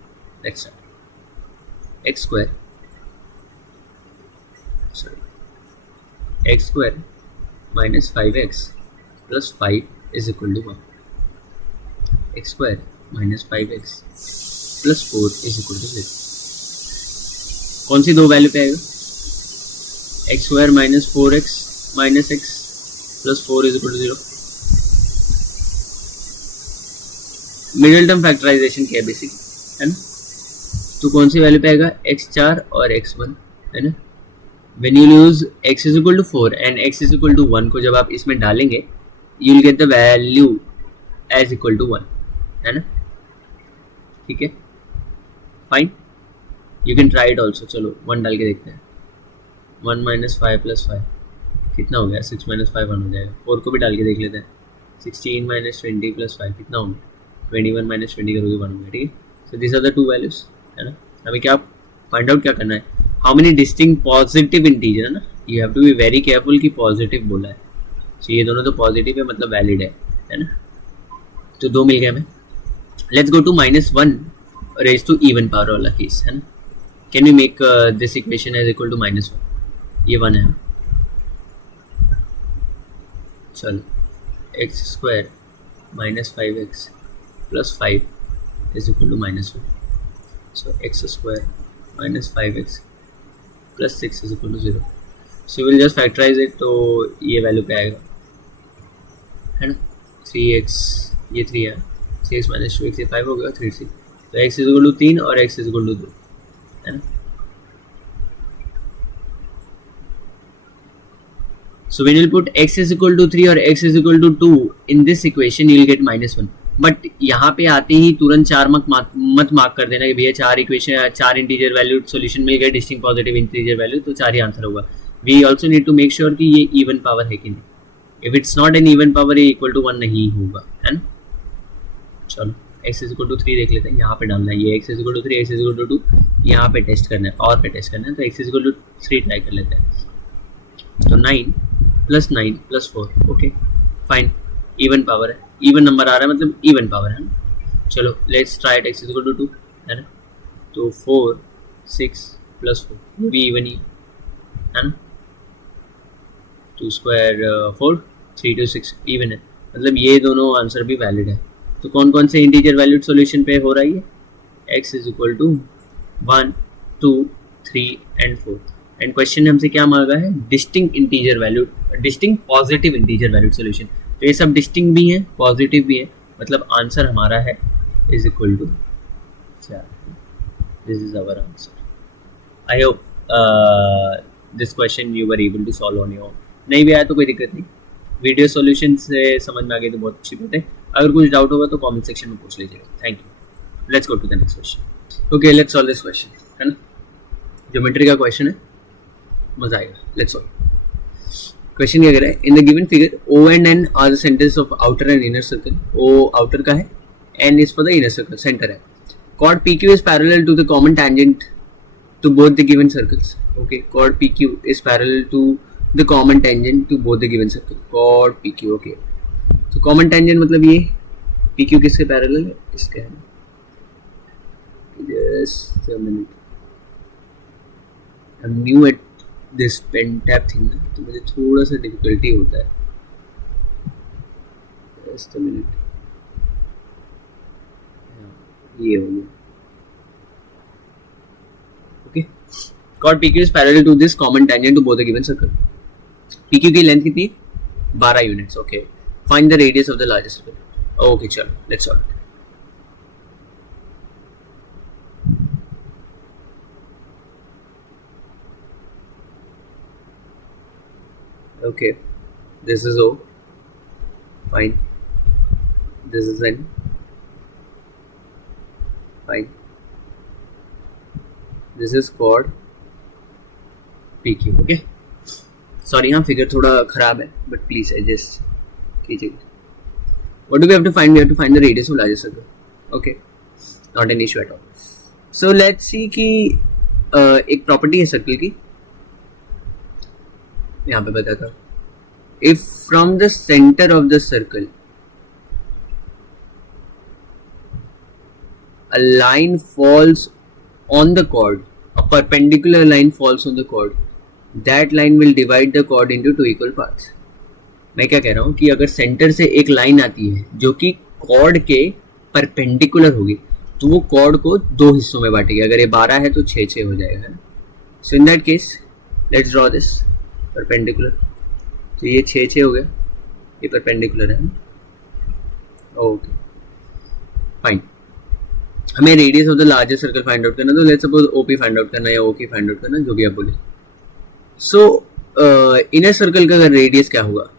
Let's start, x square x square minus 5x plus 5 is equal to 1, x square minus 5x plus 4 is equal to 0। कौन सी दो वैल्यू पे आएगा, x square minus 4x minus x plus 4 is equal to 0। Middle term factorization क्या है basic है ना, तो कौन सी वैल्यू पे आएगा, x4 और x1 है ना। When you use x is equal to 4 and x is equal to 1 को जब आप इसमें डालेंगे you will get the value as equal to 1 है ना, ठीक है fine, you can try it also. चलो 1 डाल के देखते हैं, 1 माइनस 5 प्लस 5 कितना हो गया, 6 माइनस 5 1 हो जाएगा। 4 को भी डाल के देख लेते हैं, 16 माइनस 20 प्लस 5 कितना हो गया, 21 माइनस 20 करोगे 1 हो गया, ठीक है। So this are the 2 values है ना। हमें क्या फाइंड आउट क्या करना है, how many distinct positive integer है ना, you have to be very careful कि पॉजिटिव बोला है, सो ये दोनों तो पॉजिटिव है मतलब वैलिड है ना। तो 2 मिल गए हमें। Let's go to -1 raise to even power वाला केस है ना, can we make this equation as equal to -1, ये 1 है। चलो x square minus 5x plus 5 is equal to -1, so x square minus 5x plus 6 is equal to 0। so we'll just factorize it, तो ये value पे आएगा है ना, 3x ये 3 है, 6 माइनस 2x ये 5 हो गया, 3c, तो x इज इक्वल टू 3 और x इज इक्वल टू 2 है ना। so when you put x is equal to 3 और x is equal to 2 in this equation you will get -1, but यहाँ पे आते ही तुरंत 4 मत मार्क कर देना कि भैया 4 इक्वेशन 4 इंटीजर वैल्यू सोल्यूशन मिल गए डिस्टिंक्ट पॉजिटिव इंटीजर वैल्यू तो 4 ही आंसर होगा। We also need to make sure कि ये इवन पावर है कि नहीं, if it's not an even power ये इक्वल टू 1 नहीं होगा है ना। चलो x इज इक्वल टू 3 देख लेते हैं, यहाँ पे डालना है ये x is equal to 3 x is equal to 2, यहाँ पे टेस्ट करना है और पे टेस्ट करना है, तो x is equal to 3 try कर लेते हैं। तो 9 प्लस 9 प्लस 4 ओके फाइन, इवन पावर है, इवन नंबर आ रहा है मतलब इवन पावर है ना। चलो let's try it, x is equal to 2 है ना, तो 4 6 प्लस 4 भी इवन ही है ना, 2 स्क्वायर 4 3 2 6 इवन है, मतलब ये दोनों आंसर भी वैलिड है। तो कौन कौन से इंटीजर वैल्यूड सॉल्यूशन पे हो रही है, x is equal to 1 2 3 and 4 and question ने हमसे क्या मांगा है, distinct integer valued, distinct positive integer valued solution. तो ये सब डिस्टिंक्ट भी हैं पॉजिटिव भी है, मतलब आंसर हमारा है is equal to 4। This is our answer. I hope this question you were able to solve on your. नहीं भी आया तो कोई दिक्कत नहीं, वीडियो सॉल्यूशन से समझ में आ गई तो बहुत अच्छी बात है। अगर कुछ डाउट होगा तो कमेंट सेक्शन में पूछ लीजिएगा। Thank you. Let's go to the next question. Okay let's solve this question, है ना, ज्योमेट्री का क्वेश्चन है, मजा आएगा। Let's solve. क्वेश्चन क्या कह रहा है, in the given figure O and N are the centers of outer and inner circle. O outer का है, N is for the inner circle, center है। Chord PQ is parallel to the common tangent to both the given circles. Okay, chord PQ is parallel to the common tangent to both the given circle. Chord PQ, okay. So common tangent मतलब ये PQ किसके parallel है, इसके है। Just a minute. I'm new at this pen tap thing ना, तो मुझे थोड़ा सा difficulty होता है। Just a minute. ये हो गया। Okay, chord PQ is parallel to this common tangent to both the given circle. PQ की लेंथ कितनी है, 12 units. Okay, find the radius of the largest circle. Okay चलो let's solve. Okay, this is O, fine, this is N, fine, this is chord PQ। okay, sorry यहाँ figure थोड़ा खराब है but please adjust कीजिएगा। what do we have to find, we have to find the radius of largest circle। okay, not an issue at all। so let's see कि एक property है circle की, यहाँ पे बताता हूँ। if from the center of the circle a line falls on the chord, a perpendicular line falls on the chord, that line will divide the chord into two equal parts। मैं क्या कह रहा हूँ कि अगर सेंटर से एक line आती है जो कि कॉर्ड के परपेंडिकुलर होगी तो वो कॉर्ड को दो हिस्सों में बांटेगी। अगर ये 12 है तो 6 हो जाएगा। So in that case let's draw this perpendicular. तो ये 6 हो गया, ये परपेंडिकुलर है। ओके फाइन, हमें radius of the largest circle find out करना, तो let's suppose OP find out करना या ओकी फाइंड आउट करना, जो भी आप बोले। सो इनर सर्कल का रेडियस क्या होगा,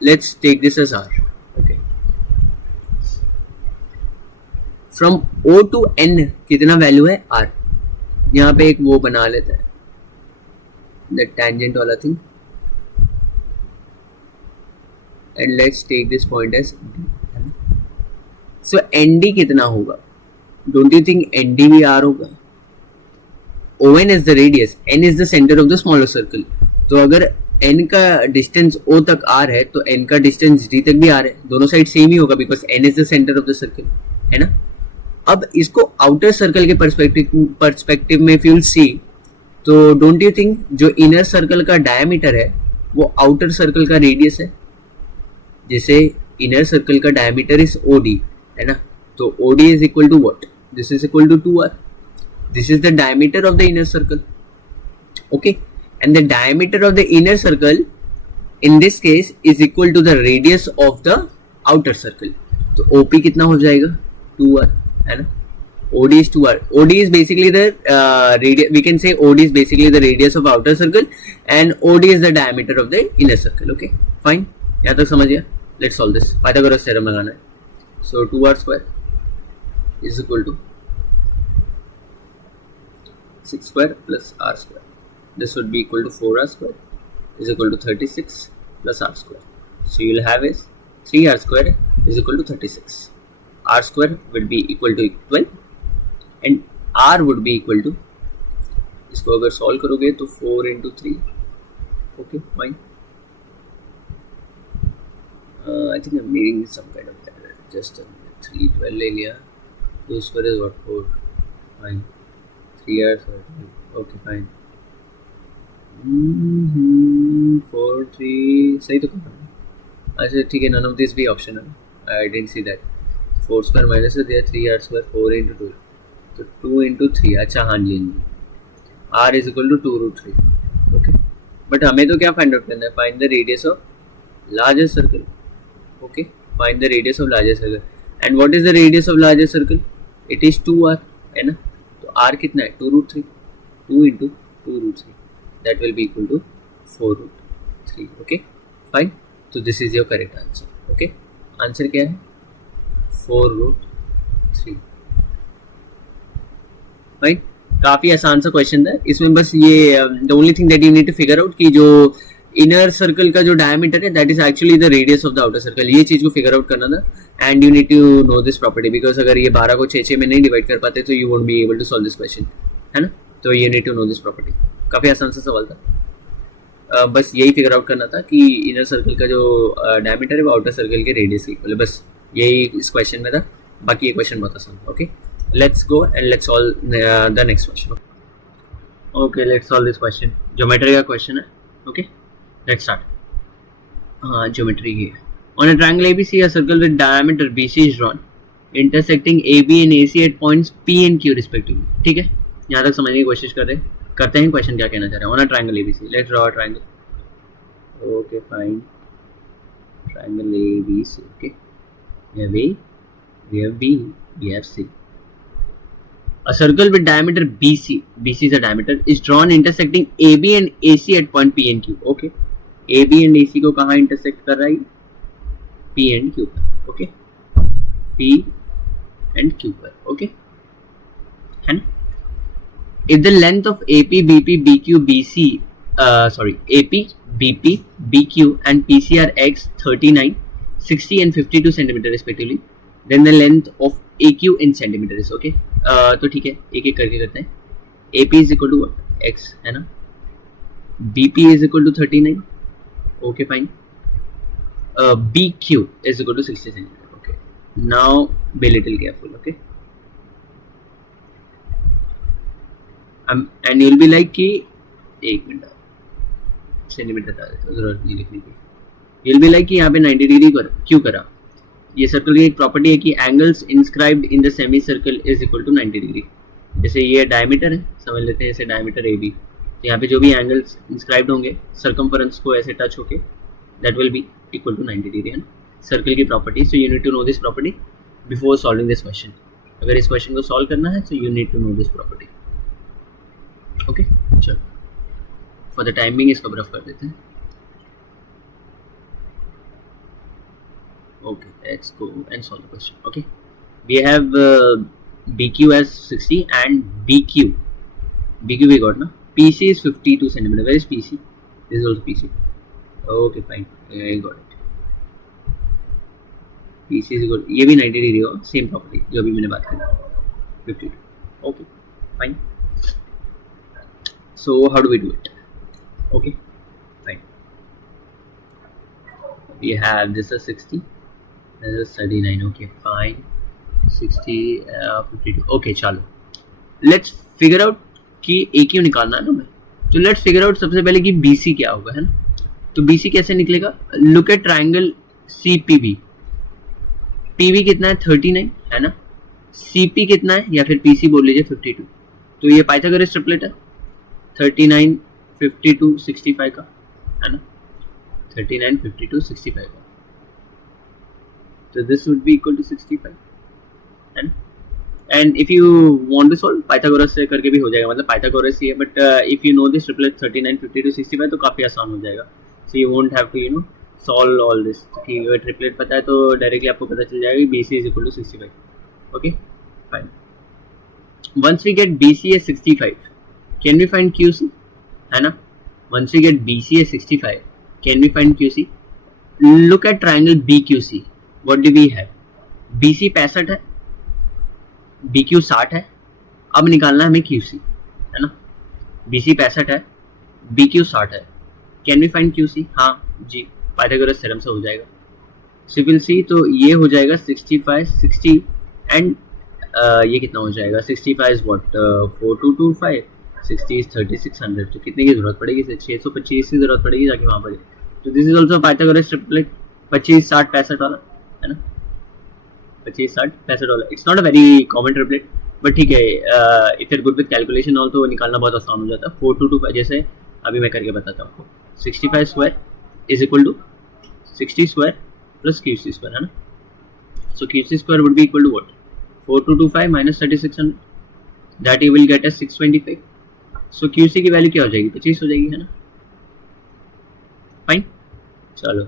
let's take this as R. Okay, from O to N कितना वैल्यू है R, यहाँ पे एक वो बना लेता है द टेंजेंट वाला thing, and let's take this point as D। So ND कितना होगा, डोंट यू थिंक ND भी R होगा। ON is the radius, N is the center of the smaller circle। तो अगर N का डिस्टेंस O तक R है तो N का डिस्टेंस D तक भी R है, दोनों साइड सेम ही होगा because N is the center of the circle, है ना। अब इसको आउटर सर्कल के पर्सपेक्टिव में if you will see, तो डोंट यू थिंक जो इनर सर्कल का डायमीटर है वो आउटर सर्कल का रेडियस है। जैसे इनर सर्कल का डायमीटर इज OD, है ना, तो OD is equal to what, this is equal to 2R। this is the diameter of the inner circle, okay, and the diameter of the inner circle in this case is equal to the radius of the outer circle। तो OP कितना हो जाएगा, 2R, है ना। OD is 2R। OD is basically the radius, we can say OD is basically the radius of outer circle and OD is the diameter of the inner circle। okay fine, यहाँ तक समझ गया। let's solve this, Pythagoras theorem लगाना है। so 2R square is equal to 6 square plus R square, this would be equal to 4R square is equal to 36 plus R square। so you will have is 3R square is equal to 36, R square would be equal to 12 and R would be equal to, इसको अगर solve करोगे तो 4 into 3। okay fine, I think I'm making some kind of error, just 312 ले लिया 2 square is what? 4. Fine. 3 r square. Okay, fine. 4 3 सही तो कर रहा हूँ. अच्छा ठीक है, none of this be optional. I didn't see that. 4 square minus है 3 r square, 4 into 2. तो 2 into 3. अच्छा हाँ जी. r is equal to 2 root 3. Okay. But हमें तो क्या फाइंड आउट करना है? Find the radius of largest circle. Okay, find the radius of largest circle. And what is the radius of largest circle? It is 2r, है ना. तो r कितना है? 2 root 3. 2 into 2 root 3. That will be equal to 4 root 3. Okay, fine. So this is your correct answer. Okay, answer क्या है? 4 root 3. Fine. काफ़ी आसान सा क्वेश्चन था. इसमें बस ये the only thing that you need to figure out कि जो इनर सर्कल का जो डायमीटर है that is actually the radius of the outer circle. ये चीज़ को फिगर आउट करना था. And you need to know this property because अगर ये 12 को 6 में नहीं डिवाइड कर पाते तो you won't be able to solve this question, है ना. तो you need to know this property. काफ़ी आसान सा सवाल था. बस यही फिगर आउट करना था कि इनर सर्कल का जो डायमीटर है वो आउटर सर्कल के रेडियस इक्वल है. बस यही इस क्वेश्चन में था. बाकी ये क्वेश्चन बहुत आसान था. Okay, let's go and let's solve the next question. Okay, let's solve this question. Geometry का question है. Okay, let's start. हाँ, geometry की है. On a triangle ABC, a circle with diameter BC is drawn, intersecting AB and AC at points P and Q respectively. ठीक है, यहाँ तक समझने की कोशिश करते हैं क्वेश्चन क्या कहना चाह रहे हैं. On a triangle ABC, let's draw a triangle. Okay, fine. Triangle ABC. Okay, we have A, we have B, we have C. A circle with diameter BC is a diameter, is drawn intersecting AB and AC at point P and Q. Okay, AB and AC को कहाँ intersect कर रहा है? P and Q पर. Okay, P and Q पर. Okay, है ना. If the length of AP, BP, BQ, BC, AP, BP, BQ and PC are x 39, 60 and 52 centimeter respectively, then the length of AQ in centimeters. Okay, तो ठीक है, एक एक करके करते हैं. AP is equal to what? X, है ना. BP is equal to 39. Okay, fine. BQ is equal to 60 centimeter. Okay, now be little careful. Okay, and you'll be like कि एक मिनट सेंटीमीटर जरूरत नहीं लिखने की. you'll be like कि यहाँ पे 90 डिग्री क्यों करा? ये सर्कल की एक प्रॉपर्टी है कि angles inscribed in the semi circle is equal to 90 degree. जैसे ये डायमीटर है, समझ लेते हैं जैसे डायमीटर AB. तो यहाँ पे जो भी एंगल्स इंस्क्राइब्ड होंगे सर्कमफरेंस को ऐसे टच होके that will be equal to 90 degree, है ना. सर्कल की property. So you need to know this property before solving this question. अगर इस क्वेश्चन को सॉल्व करना है so you need to know this property. ओके, चलो फॉर द टाइम बिंग इसको रफ कर देते हैं. Okay, let's go and solve the question. Okay, we have BQ as 60 and BQ we got na. PC is 52 centimeter. Where is PC? This is also PC. Okay, fine. I got it. PC is equal. ये भी 90 degree हो, same property जो अभी मैंने बात करी. 52. Okay, fine. So how do we do it? Okay, fine. We have this as 60. This is 39. Okay, fine. 60, 52. Okay, चलो. Let's figure out कि AQ निकालना है ना हमें. तो let's figure out सबसे पहले कि BC क्या होगा, है ना. तो BC कैसे निकलेगा? Look at triangle CPB. PB कितना है? 39, है ना. CP कितना है? या फिर PC बोल लीजिए 52. तो ये पाइथागोरस ट्रिपलेट है. 39, 52, 65 का, है ना. 39, 52, 65 का. So this would be equal to 65, and if you want to solve Pythagoras से करके भी हो जाएगा. मतलब Pythagoras ही है, but if you know this triplet 39, 52, 65 तो काफ़ी आसान हो जाएगा. So you won't have to solve all this. कि अगर ट्रिपलेट पता है तो डायरेक्टली आपको पता चल जाएगा कि BC is equal to 65. Okay, fine. Once we get BC as 65, can we find QC? है ना. Once we get BC as 65, can we find QC? Look at triangle BQC. What do we have? BC 65 है, BQ 60 है. अब निकालना है हमें QC, है ना. BC 65 है, BQ 60 है. Can we find QC? हाँ जी, पाइथागोरस थ्योरम से हो जाएगा. So you will see, तो ये हो जाएगा 65, 60 एंड ये कितना हो जाएगा 65 इज व्हाट 4225, 60 इज 3600, तो कितने की जरूरत पड़ेगी? 625 की जरूरत पड़ेगी जाके वहाँ पर। तो this is also Pythagoras triplet, 25 60 65 वाला है ना, 25 60 65 वाला। It's not a very common triplet but ठीक है, if you're good with calculation all तो निकालना बहुत आसान हो जाता है। 4225 जैसे अभी मैं करके बताता हूँ आपको, 65 square is equal to 60 square plus QC square, है ना। So QC square would be equal to what? 4225 minus 3600, that you will get as 625. So QC की वैल्यू क्या हो जाएगी? 25 हो जाएगी, है ना। फाइन, चलो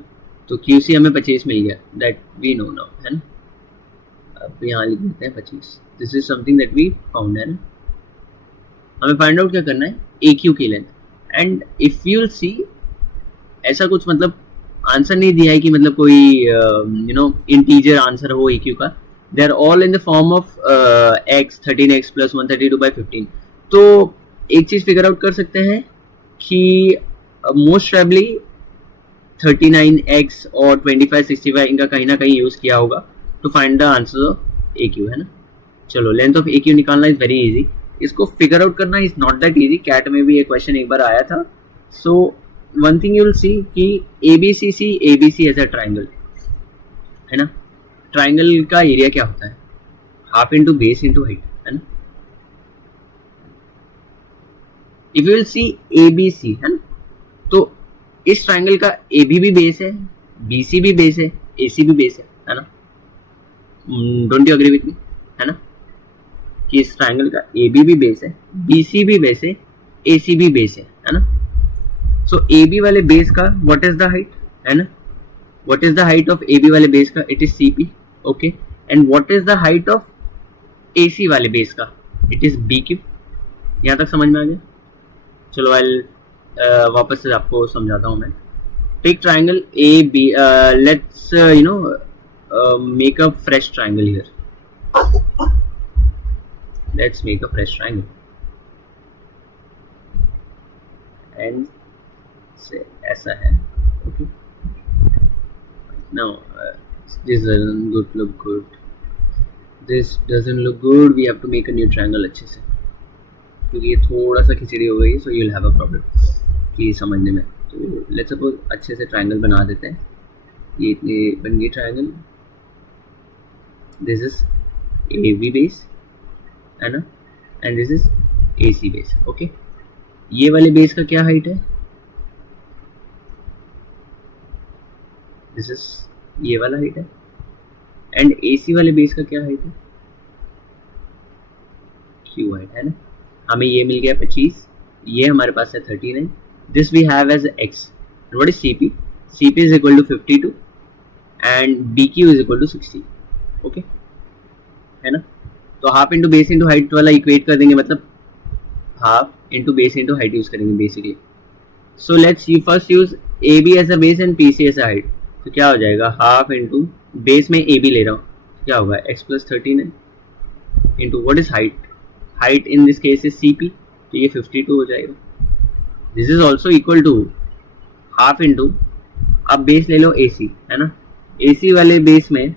तो QC हमें 25 मिल गया, that we know now, है ना। अब यहाँ लिख देते हैं 25। This is something that we found, है ना। हमें फाइंड आउट क्या करना है? AQ की length. And if you will सी, ऐसा कुछ मतलब आंसर नहीं दिया है कि मतलब कोई इंटीजर आंसर हो AQ का। They are all in the form of x 13x plus 132/15। तो एक चीज फिगर आउट कर सकते हैं कि मोस्ट प्रोबेबली 39x और 25 65 इनका कहीं ना कहीं यूज किया होगा to find the answer of AQ, है ना। चलो लेंथ ऑफ AQ निकालना इज वेरी इजी, इसको फिगर आउट करना is not that easy. CAT में भी ये क्वेश्चन एक बार आया था। सो one thing you will see कि ABC as a triangle, है ना। ट्राइंगल का एरिया क्या होता है? Half into base into height, है ना। If you will C ABC, है ना, तो इस ट्राइंगल का AB भी बेस है, BC भी बेस है, AC भी बेस है ना। Don't you agree with me, है ना, कि इस ट्राइंगल का AB भी बेस है, BC भी बेस है, AC भी बेस है ना। सो AB वाले बेस का व्हाट इज द हाइट, है ना, what is the height of AB वाले बेस का? It is CP, okay. And what is the height of AC वाले बेस का? It is BQ। यहाँ तक समझ में आ गया? चलो आई वापस से आपको समझाता हूँ मैं। Take triangle AB, let's make a fresh triangle here, let's make a fresh triangle and say ऐसा है, okay. Now this doesn't look good, this doesn't look good, we have to make a new triangle अच्छे से, क्योंकि ये थोड़ा सा खिचड़ी हो गई, so you'll have a problem कि समझने में। तो let's suppose अच्छे से ट्राइंगल बना देते हैं। ये इतने बन गई triangle, this is AB base, है ना, and this is AC base, okay। ये वाले बेस का क्या हाइट है? दिस इज ये वाला हाइट है। एंड AC वाले बेस का क्या हाइट है? Q हाइट, है ना। हमें ये मिल गया 25, ये हमारे पास है 39, this we have as x। What is CP? CP is equal to 52 and BQ is equal to 60, okay, है ना। तो half into base into height वाला इक्वेट कर देंगे, मतलब half into base into height use करेंगे basically. So let's you first use AB as a base and PC as a height. तो क्या हो जाएगा? हाफ इंटू बेस में AB ले रहा हूँ, क्या होगा? x plus 39 into what is height? Height in this case is CP, तो ये 52 हो जाएगा। This is also equal to half into, अब बेस ले लो AC, है ना। AC वाले बेस में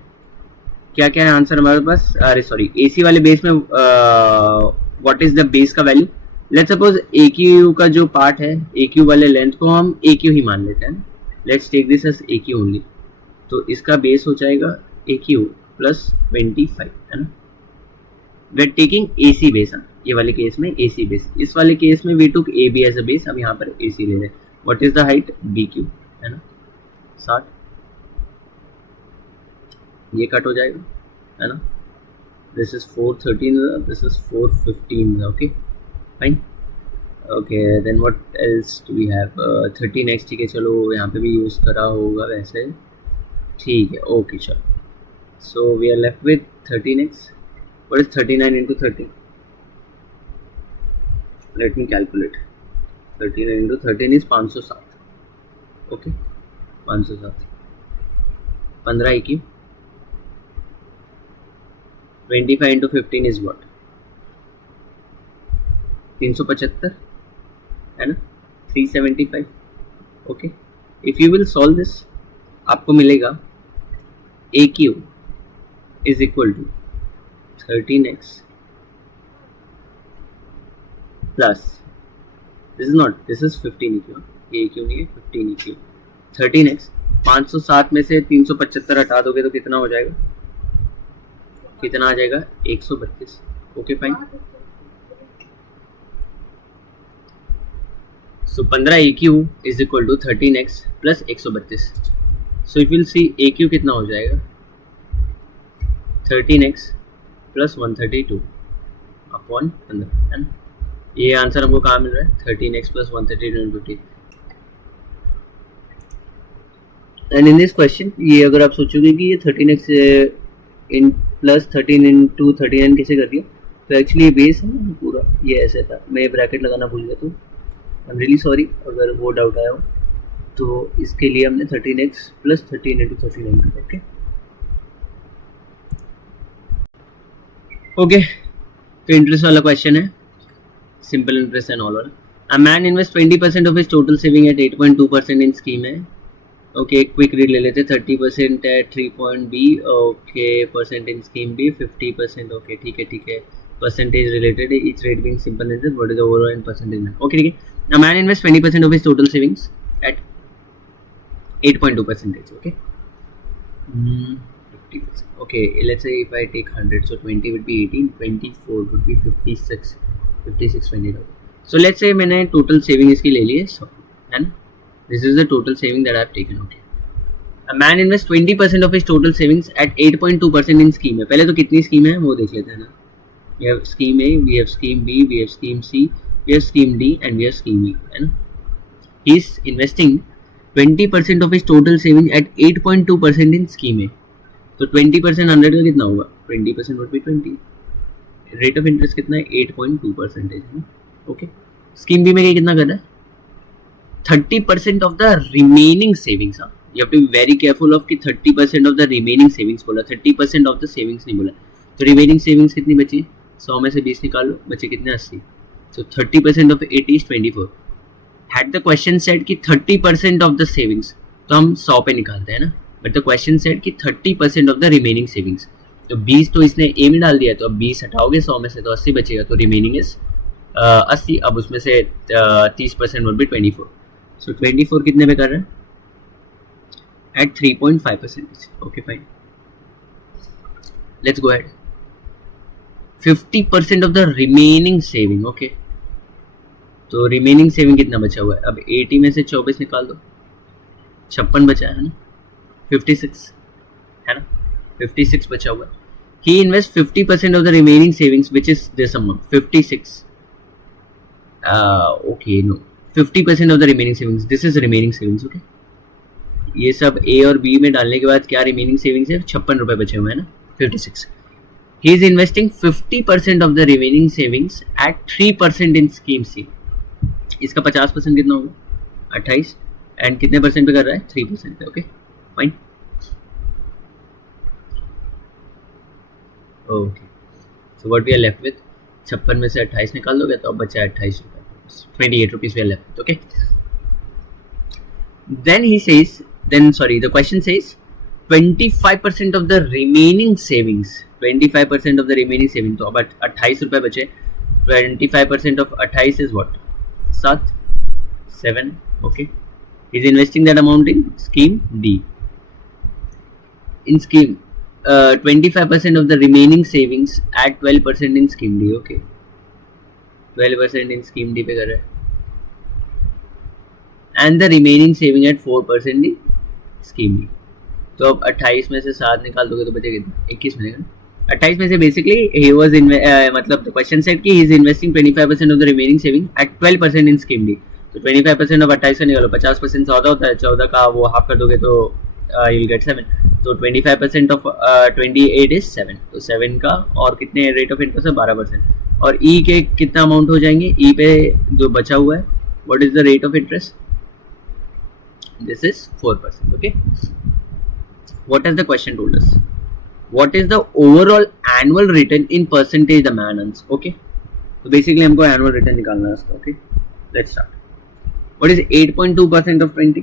क्या क्या है आंसर हमारे पास? अरे सॉरी, AC वाले बेस में व्हाट इज द बेस का वैल्यू? लेट्स सपोज AQ का जो पार्ट है, AQ वाले लेंथ को हम AQ ही मान लेते हैं। Let's take this as AQ only. तो इसका बेस हो जाएगा AQ प्लस 25, है ना। We are taking AC base, ये वाले केस में AC बेस, इस वाले केस में we took AB as a base, हम यहाँ पर AC ले रहे हैं। What is the height? BQ, है ना, 60। ये कट हो जाएगा, है ना। This is 413, this is 415, okay fine. Okay then what else do we have? 13x, ठीक है, चलो यहाँ पे भी यूज़ करा होगा वैसे, ठीक है, ओके चलो। So we are left with 13x। What is 39 into 30? Let me calculate. 39 into 13 is 507, okay, 507। 15 AQ, 25 into 15 is what? 375, है ना, 375, okay. If you will solve this, आपको मिलेगा AQ is equal to 13x plus this is 15 EQ, ये EQ नहीं है, 15 EQ 13x 507 में से 375 हटा दोगे तो कितना हो जाएगा, कितना आ जाएगा 132. Okay fine. So 15 EQ is equal to 13x plus 132. So if will see EQ कितना हो जाएगा 13x प्लस 132 अपॉन 15 है ना. ये आंसर हमको कहाँ मिल रहा है 13x plus 132. And in this question ये अगर आप सोचोगे कि ये 13x इन प्लस 13 इंटू 39 कैसे कर दिया, तो एक्चुअली ये बेस है ना पूरा, ये ऐसे था, मैं ब्रैकेट लगाना भूल गया, तो आई एम रियली सॉरी अगर वो डाउट आया हो. तो इसके लिए हमने 13x प्लस 13 इंटू 39 कर. Okay okay. तो इंटरेस्ट वाला क्वेश्चन है, सिंपल इंटरेस्ट एंड ऑल वाला. A man invest 20% of his total saving at 8.2% in scheme है. ओके क्विक रीड ले लेते. 30% at 3 B. Okay percent in scheme B 50%. Okay ठीक है. Percentage related each rate being simple interest. What is the overall in percentage. Okay ठीक है. A man invest 20% of his total savings at 8.2%. Okay 50%. Okay, let's say if I take 100, so 20 would be 18, 24 would be 56, 20. So let's say मैंने total saving इसकी ले ली है 100, है ना. This is the total saving that I have taken. Okay. A man invests 20% of his total savings at 8.2% in scheme है. पहले तो कितनी स्कीम है वो देख लेते हैं ना. We have scheme A, we have scheme B, we have scheme C, we have scheme D, and we have scheme E, है ना. He is investing 20% of his total saving at 8.2% in scheme A. तो 20% 100 का कितना होगा 20% vote भी 20. Rate of interest कितना है 8.2% है. ओके स्कीम बी में ये कितना कर रहा है 30% of the remaining savings. You have to be very careful of कि 30% ऑफ द रिमेनिंग सेविंग्स बोला, 30% ऑफ द सेविंग्स नहीं बोला. तो रिमेनिंग सेविंग्स कितनी बची 100 में से 20 निकाल लो, बचे कितने 80. सो 30% of 80 is 24. Had the question said कि 30% ऑफ द सेविंग्स, तो हम 100 पे निकालते हैं ना. बट द क्वेश्चन सेड कि 30% ऑफ द रिमेनिंग सेविंग्स. तो 20 तो इसने ए में डाल दिया, तो अब 20 हटाओगे 100 में से तो 80 बचेगा. तो रिमेनिंग इज 80. अब उसमें से 30% वुड बी 24. सो 24 कितने पे कर रहे हैं at 3.5%. Okay fine. Let's go ahead. 50% of the remaining saving. Okay तो रिमेनिंग सेविंग कितना बचा हुआ है. अब 80 में से 24 निकाल दो, 56 बचा है ना. 56 है ना, 56 बचा हुआ है. He invests 50% of the remaining savings, which is this amount 56. Okay, no, 50% of the remaining savings. This is remaining savings. Okay, ये सब A और B में डालने के बाद क्या रिमेनिंग सेविंग्स है 56 रुपए बचे हुए हैं ना 56. He is investing 50% of the remaining savings at 3% in scheme C. इसका 50% कितना होगा 28. एंड कितने परसेंट पे कर रहा है 3% पे. Okay fine. Okay so what we are left with 56 में से 28 निकाल दोगे तो अब बचा 28 रुपये, 28 rupees we are left with. Okay then he says, then sorry the question says 25% of the remaining savings. 25% of the remaining saving, तो अब 28 रुपये बचे. 25% of 28 is what 7. Okay he is investing that amount in scheme D. In scheme 25% of the remaining savings at 12% in scheme D. Okay 12% in scheme D पे कर रहा है. and the remaining saving at 4% in scheme D. तो अब 28 में से 7 निकाल दोगे तो बचेगा कितना 21 मिलेगा. 28 में से बेसिकली he was मतलब the question said कि he is investing 25% of the remaining saving at 12% in scheme D. तो 25% ऑफ 28 का निकालो, 50% 14 होता है, 14 का वो हाफ कर दोगे तो you'll get 7. तो 25% ऑफ 28 इज 7. तो 7 का और कितने रेट ऑफ इंटरेस्ट है 12%. और E के कितना अमाउंट हो जाएंगे E पे जो बचा हुआ है what is the rate of interest. This is 4%. Okay what is the question told us. What is the overall annual return in percentage the man earns. Okay तो बेसिकली हमको एनुअल रिटर्न निकालना है उसका. Okay let's start. What is 8.2% of 20?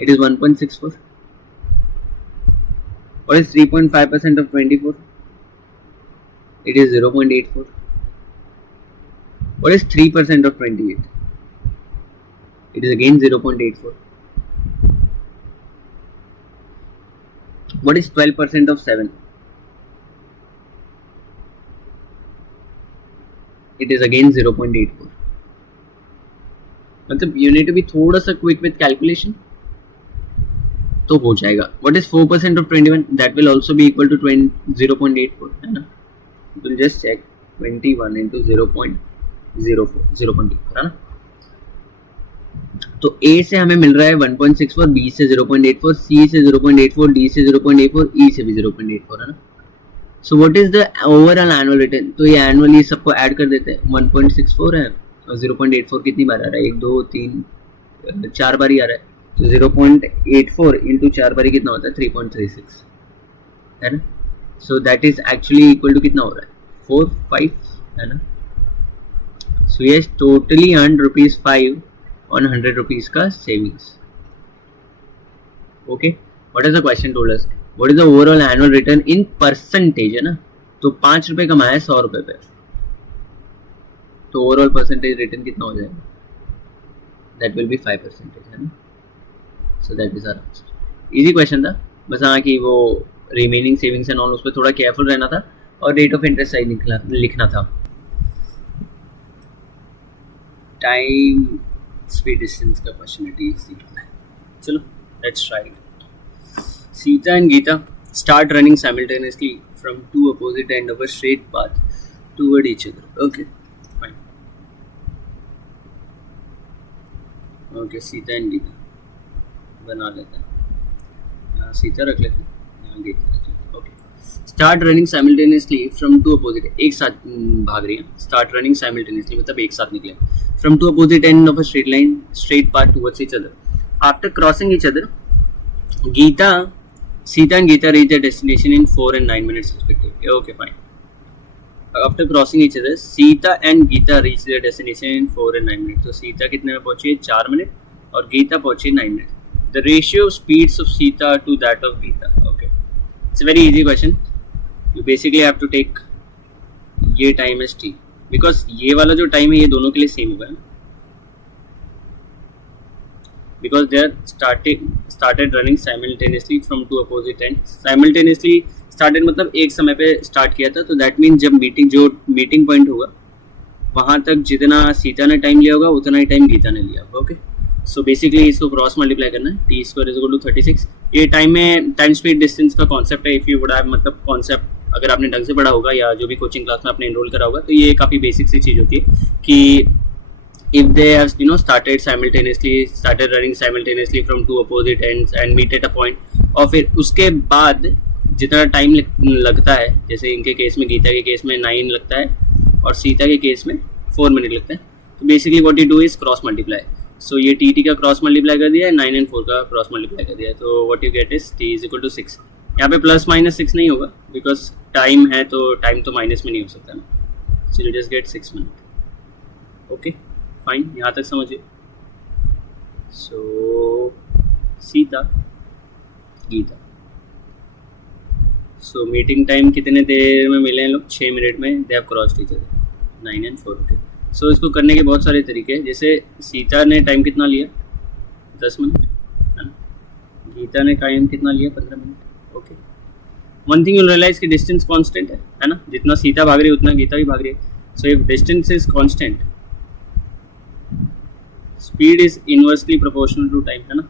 It is 1.64. What is 3.5% of 24? It is 0.84. What is 3% of 28? It is again 0.84. What is 12% of 7? It is again 0.84. मतलब you need to be थोड़ा सा quick with calculation तो हो जाएगा. What is 4% of 21? That will also be equal to 0.84 है ना. You will just check 21 into 0.04 0.84 है ना. तो A से हमें मिल रहा है 1.64, B से 0.84, C से 0.84, D से 0.84, E से भी 0.84 है ना. So what is the overall annual return? तो ये एनुअली सबको ऐड कर देते हैं. 1.64 है और 0.84 कितनी बार आ रहा है? 1 2 3 4 बार ही आ रहा है. तो 0.84 इंटू 4 बारी कितना होता है? 3.36 है ना. So that is actually equal to कितना हो रहा है? 4 5 है ना. So yes totally earn ₹5 on 100 rupees का savings. Okay, what is the question told us? What is the overall annual return in percentage है ना. तो 5 रुपए कमाया 100 रुपए पे, तो ओवरऑल परसेंटेज रिटर्न कितना हो जाएगा? दैट विल बी 5% है ना. So that is our answer. Easy question था, बस हाँ कि वो रिमेनिंग सेविंग्स एंड ऑल उस पर थोड़ा केयरफुल रहना था और रेट ऑफ इंटरेस्ट सही लिखना था. टाइम स्पीड डिस्टेंस का क्वेश्चन है. चलो let's try it. Sita and Geeta start running simultaneously from two opposite ends of a straight path toward each other. Okay, fine. Okay, Sita and Geeta बना लेते हैं. यहाँ Sita रख लेते हैं, यहाँ Geeta रख लेते हैं. Okay. Start running simultaneously from two opposite. एक साथ भाग रही है. Start running simultaneously मतलब एक साथ निकले. From two opposite ends of a straight path towards each other. After crossing each other, Sita and Geeta reach their destination in 4 and 9 minutes respectively. Okay, fine. After crossing each other, Sita and Geeta reach their destination in 4 and 9 minutes. तो Sita कितने में पहुंची? 4 minute और Geeta पहुंची 9 minute. The ratio of speeds of Sita to that of Geeta. Okay, it's a very easy question. You basically have to take ये time as t because ये वाला जो time है ये दोनों के लिए सेम होगा. Because they are started running simultaneously from two opposite ends. Simultaneously started मतलब एक समय पे start किया था. तो that means जब मीटिंग पॉइंट होगा वहाँ तक जितना सीता ने टाइम लिया होगा उतना ही टाइम गीता ने लिया होगा. ओके, सो बेसिकली इसको क्रॉस मल्टीप्लाई करना है. t² = 36. ये टाइम स्पीड डिस्टेंस का कॉन्सेप्ट है. इफ़ यू वुड हैव मतलब कॉन्सेप्ट अगर आपने ढंग से पढ़ा होगा या जो भी कोचिंग क्लास में आपने एनरोल करा होगा तो ये काफ़ी बेसिक सी चीज़ होती है कि if they have started running simultaneously from two opposite ends and meet at a point और फिर उसके बाद जितना टाइम लगता है, जैसे इनके केस में गीता के केस में 9 लगता है और सीता के केस में 4 मिनट लगता है. तो basically what you do is cross multiply. So ये टी का क्रॉस मल्टीप्लाई कर दिया है, 9 and 4 का क्रॉस मल्टीप्लाई कर दिया है. तो what you get is t = 6. यहाँ पे प्लस माइनस 6 नहीं होगा बिकॉज टाइम है तो टाइम तो माइनस में नहीं हो सकता ना. So you just get 6 minute. Okay fine, यहाँ तक समझिए. So Sita Gita, so meeting time कितने देर में मिले हैं लोग? 6 मिनट में. They have crossed each other 9 and 4. Okay, so इसको करने के बहुत सारे तरीके हैं. जैसे सीता ने टाइम कितना लिया? 10 मिनट है ना. गीता ने टाइम कितना लिया? 15 minute. Okay, one thing you realise कि डिस्टेंस कांस्टेंट है ना. जितना सीता भाग रही है उतना गीता भी भाग रही है. So if distance is constant, speed is inversely proportional to time है ना.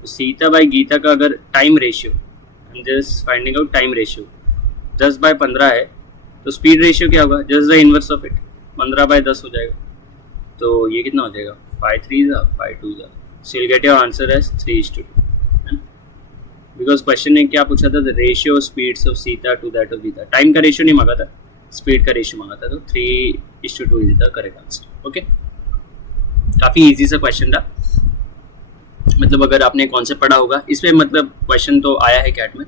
तो सीता बाई गीता का अगर time ratio, I am just finding out time ratio, 10/15 है तो स्पीड रेशियो क्या होगा? Just the inverse of it, 15/10 हो जाएगा. तो ये कितना हो जाएगा? 5 3s 5 2s. So you get your answer as 3:2 है ना. बिकॉज क्वेश्चन ने क्या पूछा था? The ratio speeds of Sita to that of Gita. Time का रेशियो नहीं मांगा था, स्पीड का रेशियो मांगा था. तो 3:2 is the correct answer. Okay, काफ़ी इजी सा क्वेश्चन था. मतलब अगर आपने कॉन्सेप्ट पढ़ा होगा इसमें, मतलब क्वेश्चन तो आया है कैट में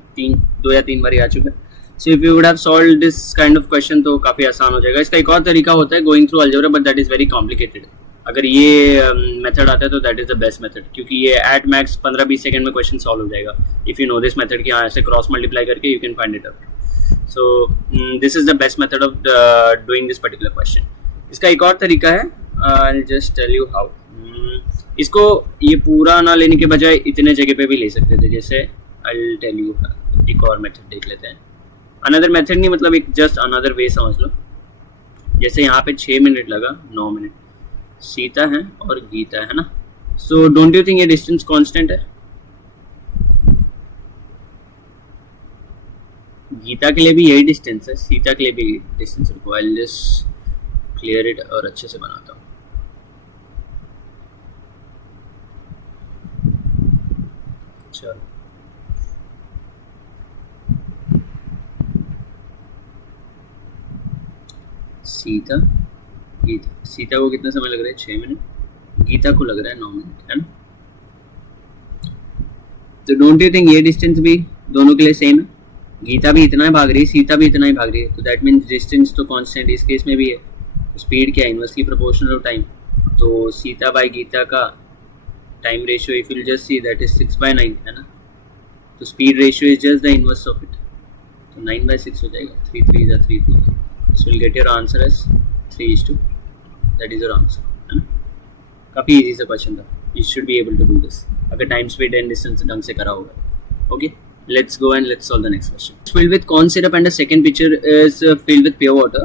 2 या 3 बार आ चुका है. So if you would have solved this kind of question तो काफ़ी आसान हो जाएगा. इसका एक और तरीका होता है going through algebra, but that is very complicated. अगर ये मेथड आता है तो that is the best method, क्योंकि ये एट मैक्स 15-20 सेकंड में क्वेश्चन सॉल्व हो जाएगा if you know this method कि हाँ ऐसे क्रॉस मल्टीप्लाई करके you can find it out. So this is the best method of doing this particular question. इसका एक और तरीका है, I just tell you how. इसको ये पूरा ना लेने के बजाय इतने जगह पे भी ले सकते थे, जैसे आई टेल यू एक और मेथड देख लेते हैं। अनदर मेथड नहीं, मतलब एक जस्ट अनदर वे समझ लो। जैसे यहाँ पे 6 मिनट लगा, 9 मिनट सीता है और गीता है ना। सो डोंट यू थिंक ये डिस्टेंस कांस्टेंट है? गीता के लिए भी यही डिस्टेंस है, सीता के लिए भी डिस्टेंस है। आई जस्ट क्लियर इट और अच्छे से बनाता हूँ। चलो सीता गीता, सीता को कितना समय लग रहा है? 6 मिनट। गीता को लग रहा है 9 मिनट, है ना। तो डोंट यू थिंक ये डिस्टेंस भी दोनों के लिए सेम है? गीता भी इतना ही भाग रही है, सीता भी इतना ही भाग रही है, तो दैट मीन्स डिस्टेंस तो कांस्टेंट इस केस में भी है। स्पीड क्या है? Inversely proportional of time. तो सीता बाय गीता का time ratio if you just see that is 6/9, है ना। तो speed ratio is just the inverse of it, तो 9/6 हो जाएगा। 3 3 is 3 2। This will get your answer as 3:2। That is your answer, है ना। काफ़ी इजी सा क्वेश्चन था, you should be able to do this अगर टाइम स्पीड एंड डिस्टेंस ढंग से करा होगा। Okay, let's go and let's solve the next question. It's filled with corn syrup and the second pitcher is filled with pure water.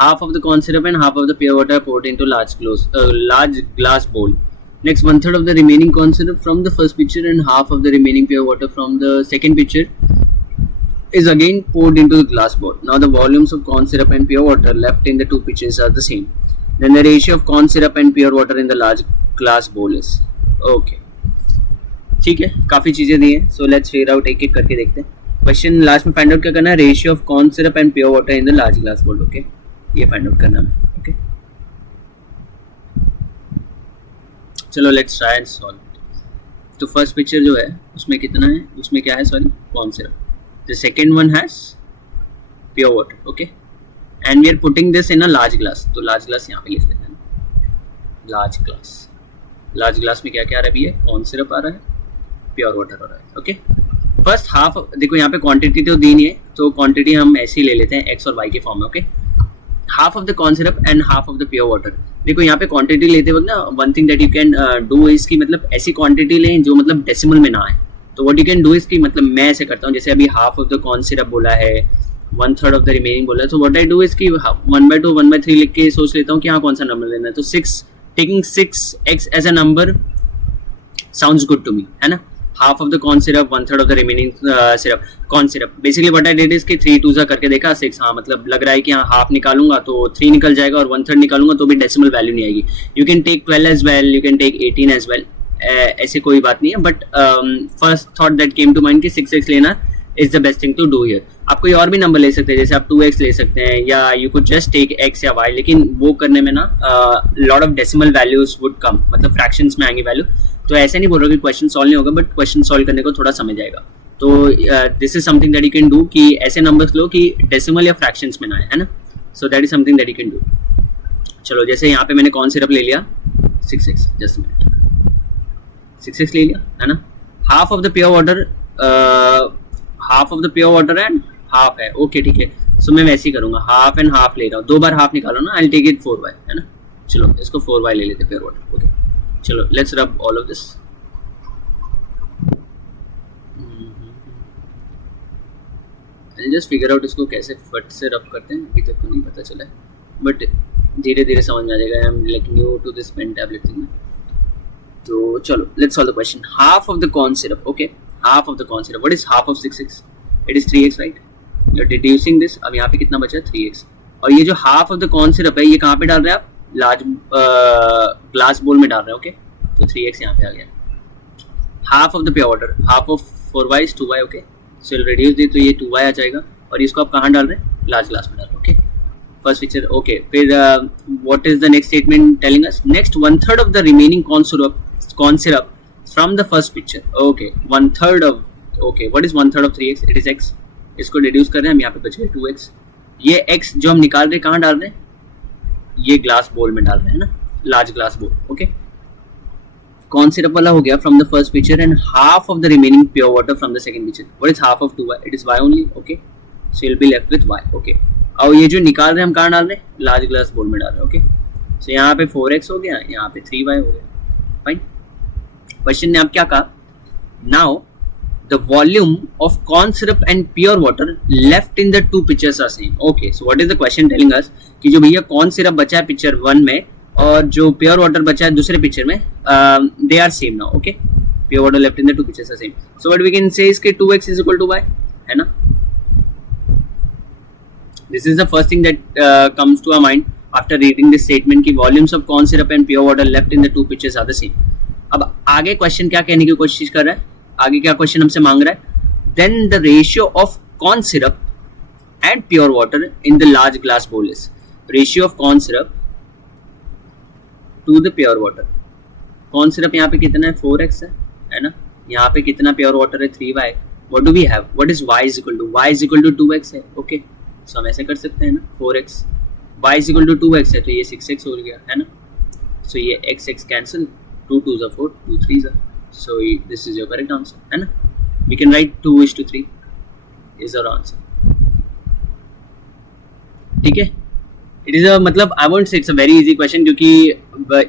Half of the corn syrup and half of the pure water are poured into large glass bowl. Next, 1/3 of the remaining corn syrup from the first pitcher and half of the remaining pure water from the second pitcher is again poured into the glass bowl. Now the volumes of corn syrup and pure water left in the two pitchers are the same. Then the ratio of corn syrup and pure water in the large glass bowl is okay. ठीक है, काफ़ी चीज़ें दी हैं, so let's figure out एक एक करके देखते हैं। क्वेश्चन लास्ट में फाइंड आउट क्या करना है? Ratio of corn syrup and pure water in the large glass bowl. Okay, ये फाइंड आउट करना है। ओके, चलो लेट्स ट्राई एंड सॉल्व। तो फर्स्ट पिक्चर जो है उसमें कितना है? उसमें क्या है? Sorry, corn syrup. The second one has pure water. Okay, and we are putting this in a large glass. तो लार्ज ग्लास यहाँ पे लिख लेते हैं, लार्ज ग्लास। लार्ज ग्लास में क्या क्या आ रहा है भैया? कॉर्न सिरप आ रहा है, प्योर वाटर हो रहा है। ओके, फर्स्ट हाफ, देखो यहाँ पे क्वांटिटी तो दी नहीं है, तो क्वांटिटी हम ऐसे ही ले लेते हैं एक्स और वाई के फॉर्म में। Okay, half of the corn syrup and half of the pure water. देखो यहाँ पे क्वांटिटी लेते वक्त ना one thing that you can do is की मतलब ऐसी क्वांटिटी लें जो मतलब डेसिमल में ना आए। तो what you can do is की मतलब मैं ऐसे करता हूँ, जैसे अभी half of the corn syrup बोला है, 1/3 ऑफ द रिमेनिंग बोला है, तो व्हाट आई डू इज की 1/2 1/3 लिख के सोच लेता हूँ कि हाँ कौन सा नंबर लेना है। तो 6 taking 6x as a number sounds good to me, है ना। Half of the corn syrup, 1/3 of the remaining syrup corn syrup. Basically what I did is कि 3 2 करके देखा 6। हाँ मतलब लग रहा है कि हाँ हाफ निकालूंगा तो 3 निकल जाएगा और 1/3 निकालूंगा तो भी डेसिमल वैल्यू नहीं आएगी। You can take 12 as well, you can take 18 as well, ऐसे कोई बात नहीं है। But first thought that came to mind कि 6x लेना is the best thing to do here. आप कोई और भी नंबर ले सकते हैं, जैसे आप 2x ले सकते हैं या you could just take x या y, लेकिन वो करने में ना lot of decimal values would come, मतलब फ्रैक्शंस में आएंगे वैल्यू। तो ऐसे नहीं बोल रहा कि क्वेश्चन सॉल्व नहीं होगा, बट क्वेश्चन सॉल्व करने को थोड़ा समय जाएगा। तो this is something that you can do कि ऐसे नंबर्स लो कि डेसिमल या फ्रैक्शंस में ना आए, है ना। So that is something that you can do. चलो जैसे यहाँ पे मैंने कॉर्न सिरप ले लिया 6x, जस्ट मिनट 6x ले लिया, है ना। Half of the pure water, half of the pure water and half है। ओके ठीक है, सो मैं वैसे ही करूंगा, हाफ एंड हाफ ले रहा हूँ, 2 बार हाफ निकालो ना। आई टेक इट 4y, है ना। चलो इसको 4y ले लेते प्योर वाटर। ओके चलो लेट्स रब all of this. I just figure out इसको कैसे फट से रब करते हैं, अभी तक तो नहीं पता चला है, बट धीरे धीरे समझ में आ जाएगा। I am like new to this pen tablet thing. तो चलो let's solve the question. Half of the corn syrup, okay, half of the corn syrup, what is half of 6x? It is 3x, right. You are deducing this. अब यहाँ पे कितना बचा? 3x। और ये जो half of the corn syrup है ये कहाँ पे डाल रहे हैं आप? लार्ज ग्लास बोल में डाल रहे हैं। ओके तो 3x यहाँ पे आ गया। Half of the pure water, half of 4y is 2y। Okay so reduce the तो ये 2y आ जाएगा, और इसको आप कहाँ डाल रहे हैं? लार्ज ग्लास में डाल रहे हैं। Okay first picture. ओके फिर what is the next statement telling us? Next 1/3 of the remaining corn syrup from the first picture. Okay 1/3 of, okay what is 1/3 of 3x? It is x। इसको deduce कर रहे हैं हम, यहाँ पे बच गए 2x। ये x जो हम निकाल रहे हैं कहाँ डाल रहे हैं? ये ग्लास बोल में डाल रहे हैं ना, large glass bowl. Okay, corn syrup वाला हो गया from the first picture and half of the remaining pure water from the second picture. What is half of 2y? It is y only. Okay, so you will be left with y. Okay, और ये जो निकाल रहे हैं हम कहाँ डाल रहे हैं? लार्ज ग्लास बोल में डाल रहे हैं. ओके, सो यहाँ पे 4x हो गया, यहाँ पे 3y हो गया. फाइन. क्वेश्चन ने आप क्या कहा? Now the volume of corn syrup and pure water left in the two pictures are same. Okay, so what is the question telling us कि जो भैया corn syrup बचा है पिक्चर 1 में और जो pure water बचा है दूसरे पिक्चर में, they are same now. Okay, pure water left in the two pictures are same. So what we can say is कि 2x is equal to y, है ना? This is the first thing that comes to our mind after reading this statement कि volumes of corn syrup and pure water left in the two pictures are the same. अब आगे question क्या कहने की कोशिश कर रहा है? आगे क्या क्वेश्चन हमसे मांग रहा है? Then the ratio of corn syrup and pure water in the large glass bowl is ratio of corn syrup to the pure water. Corn syrup यहाँ पे कितना है? 4x है ना? यहाँ पे कितना प्योर वाटर है? 3y. What do we have? What is y is equal to? y is equal to 2x है. ओके, सो हम ऐसे कर सकते हैं ना, 4x y is equal to 2x है तो ये 6x हो गया, है ना? सो ये x cancel, 2 2 is 4, 2 3 is. So this is your correct answer, है ना? We can write 2:3 is our answer. ठीक है? It is a मतलब I won't say it's a very easy question क्योंकि